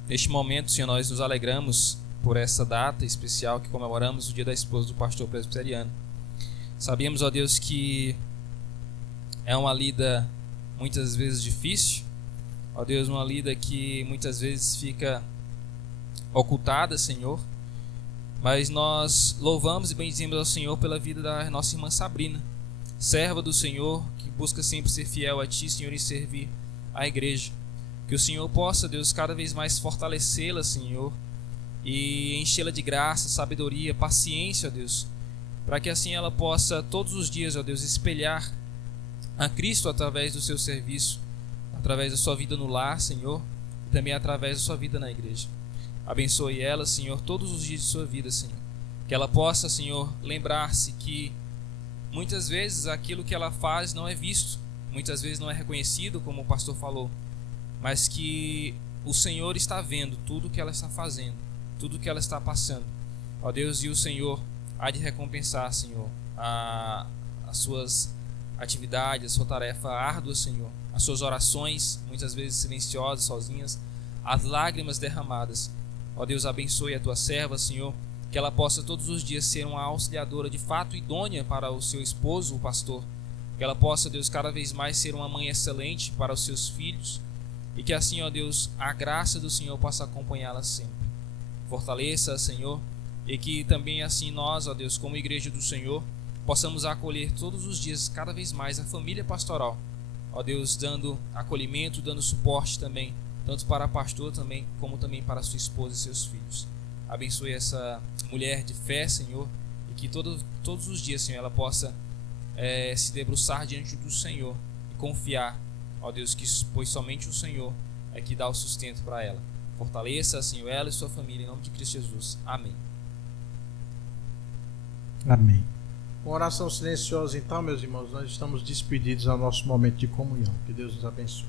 neste momento, Senhor, nós nos alegramos por essa data especial que comemoramos o dia da esposa do pastor presbiteriano. Sabemos, ó Deus, que é uma lida muitas vezes difícil, ó Deus, uma lida que muitas vezes fica ocultada, Senhor, mas nós louvamos e bendizemos ao Senhor pela vida da nossa irmã Sabrina, serva do Senhor, que busca sempre ser fiel a Ti, Senhor, e servir a igreja. Que o Senhor possa, Deus, cada vez mais fortalecê-la, Senhor, e enchê-la de graça, sabedoria, paciência, ó Deus, para que assim ela possa todos os dias, ó Deus, espelhar a Cristo através do seu serviço, através da sua vida no lar, Senhor, e também através da sua vida na igreja. Abençoe ela, Senhor, todos os dias de sua vida, Senhor. Que ela possa, Senhor, lembrar-se que muitas vezes aquilo que ela faz não é visto, muitas vezes não é reconhecido, como o pastor falou, mas que o Senhor está vendo tudo que ela está fazendo, tudo que ela está passando, ó Deus, e o Senhor há de recompensar, Senhor, as suas atividades, a sua tarefa árdua, Senhor, as suas orações, muitas vezes silenciosas, sozinhas, as lágrimas derramadas. Ó Deus, abençoe a tua serva, Senhor, que ela possa todos os dias ser uma auxiliadora de fato idônea para o seu esposo, o pastor. Que ela possa, Deus, cada vez mais ser uma mãe excelente para os seus filhos. E que assim, ó Deus, a graça do Senhor possa acompanhá-la sempre. Fortaleça, Senhor, e que também assim nós, ó Deus, como igreja do Senhor, possamos acolher todos os dias, cada vez mais, a família pastoral. Ó Deus, dando acolhimento, dando suporte também, tanto para a pastor também, como também para a sua esposa e seus filhos. Abençoe essa mulher de fé, Senhor, e que todos os dias, Senhor, ela possa se debruçar diante do Senhor e confiar, ó Deus, pois somente o Senhor é que dá o sustento para ela. Fortaleça, Senhor, ela e sua família, em nome de Cristo Jesus. Amém. Amém. Com oração silenciosa, então, meus irmãos, nós estamos despedidos ao nosso momento de comunhão. Que Deus nos abençoe.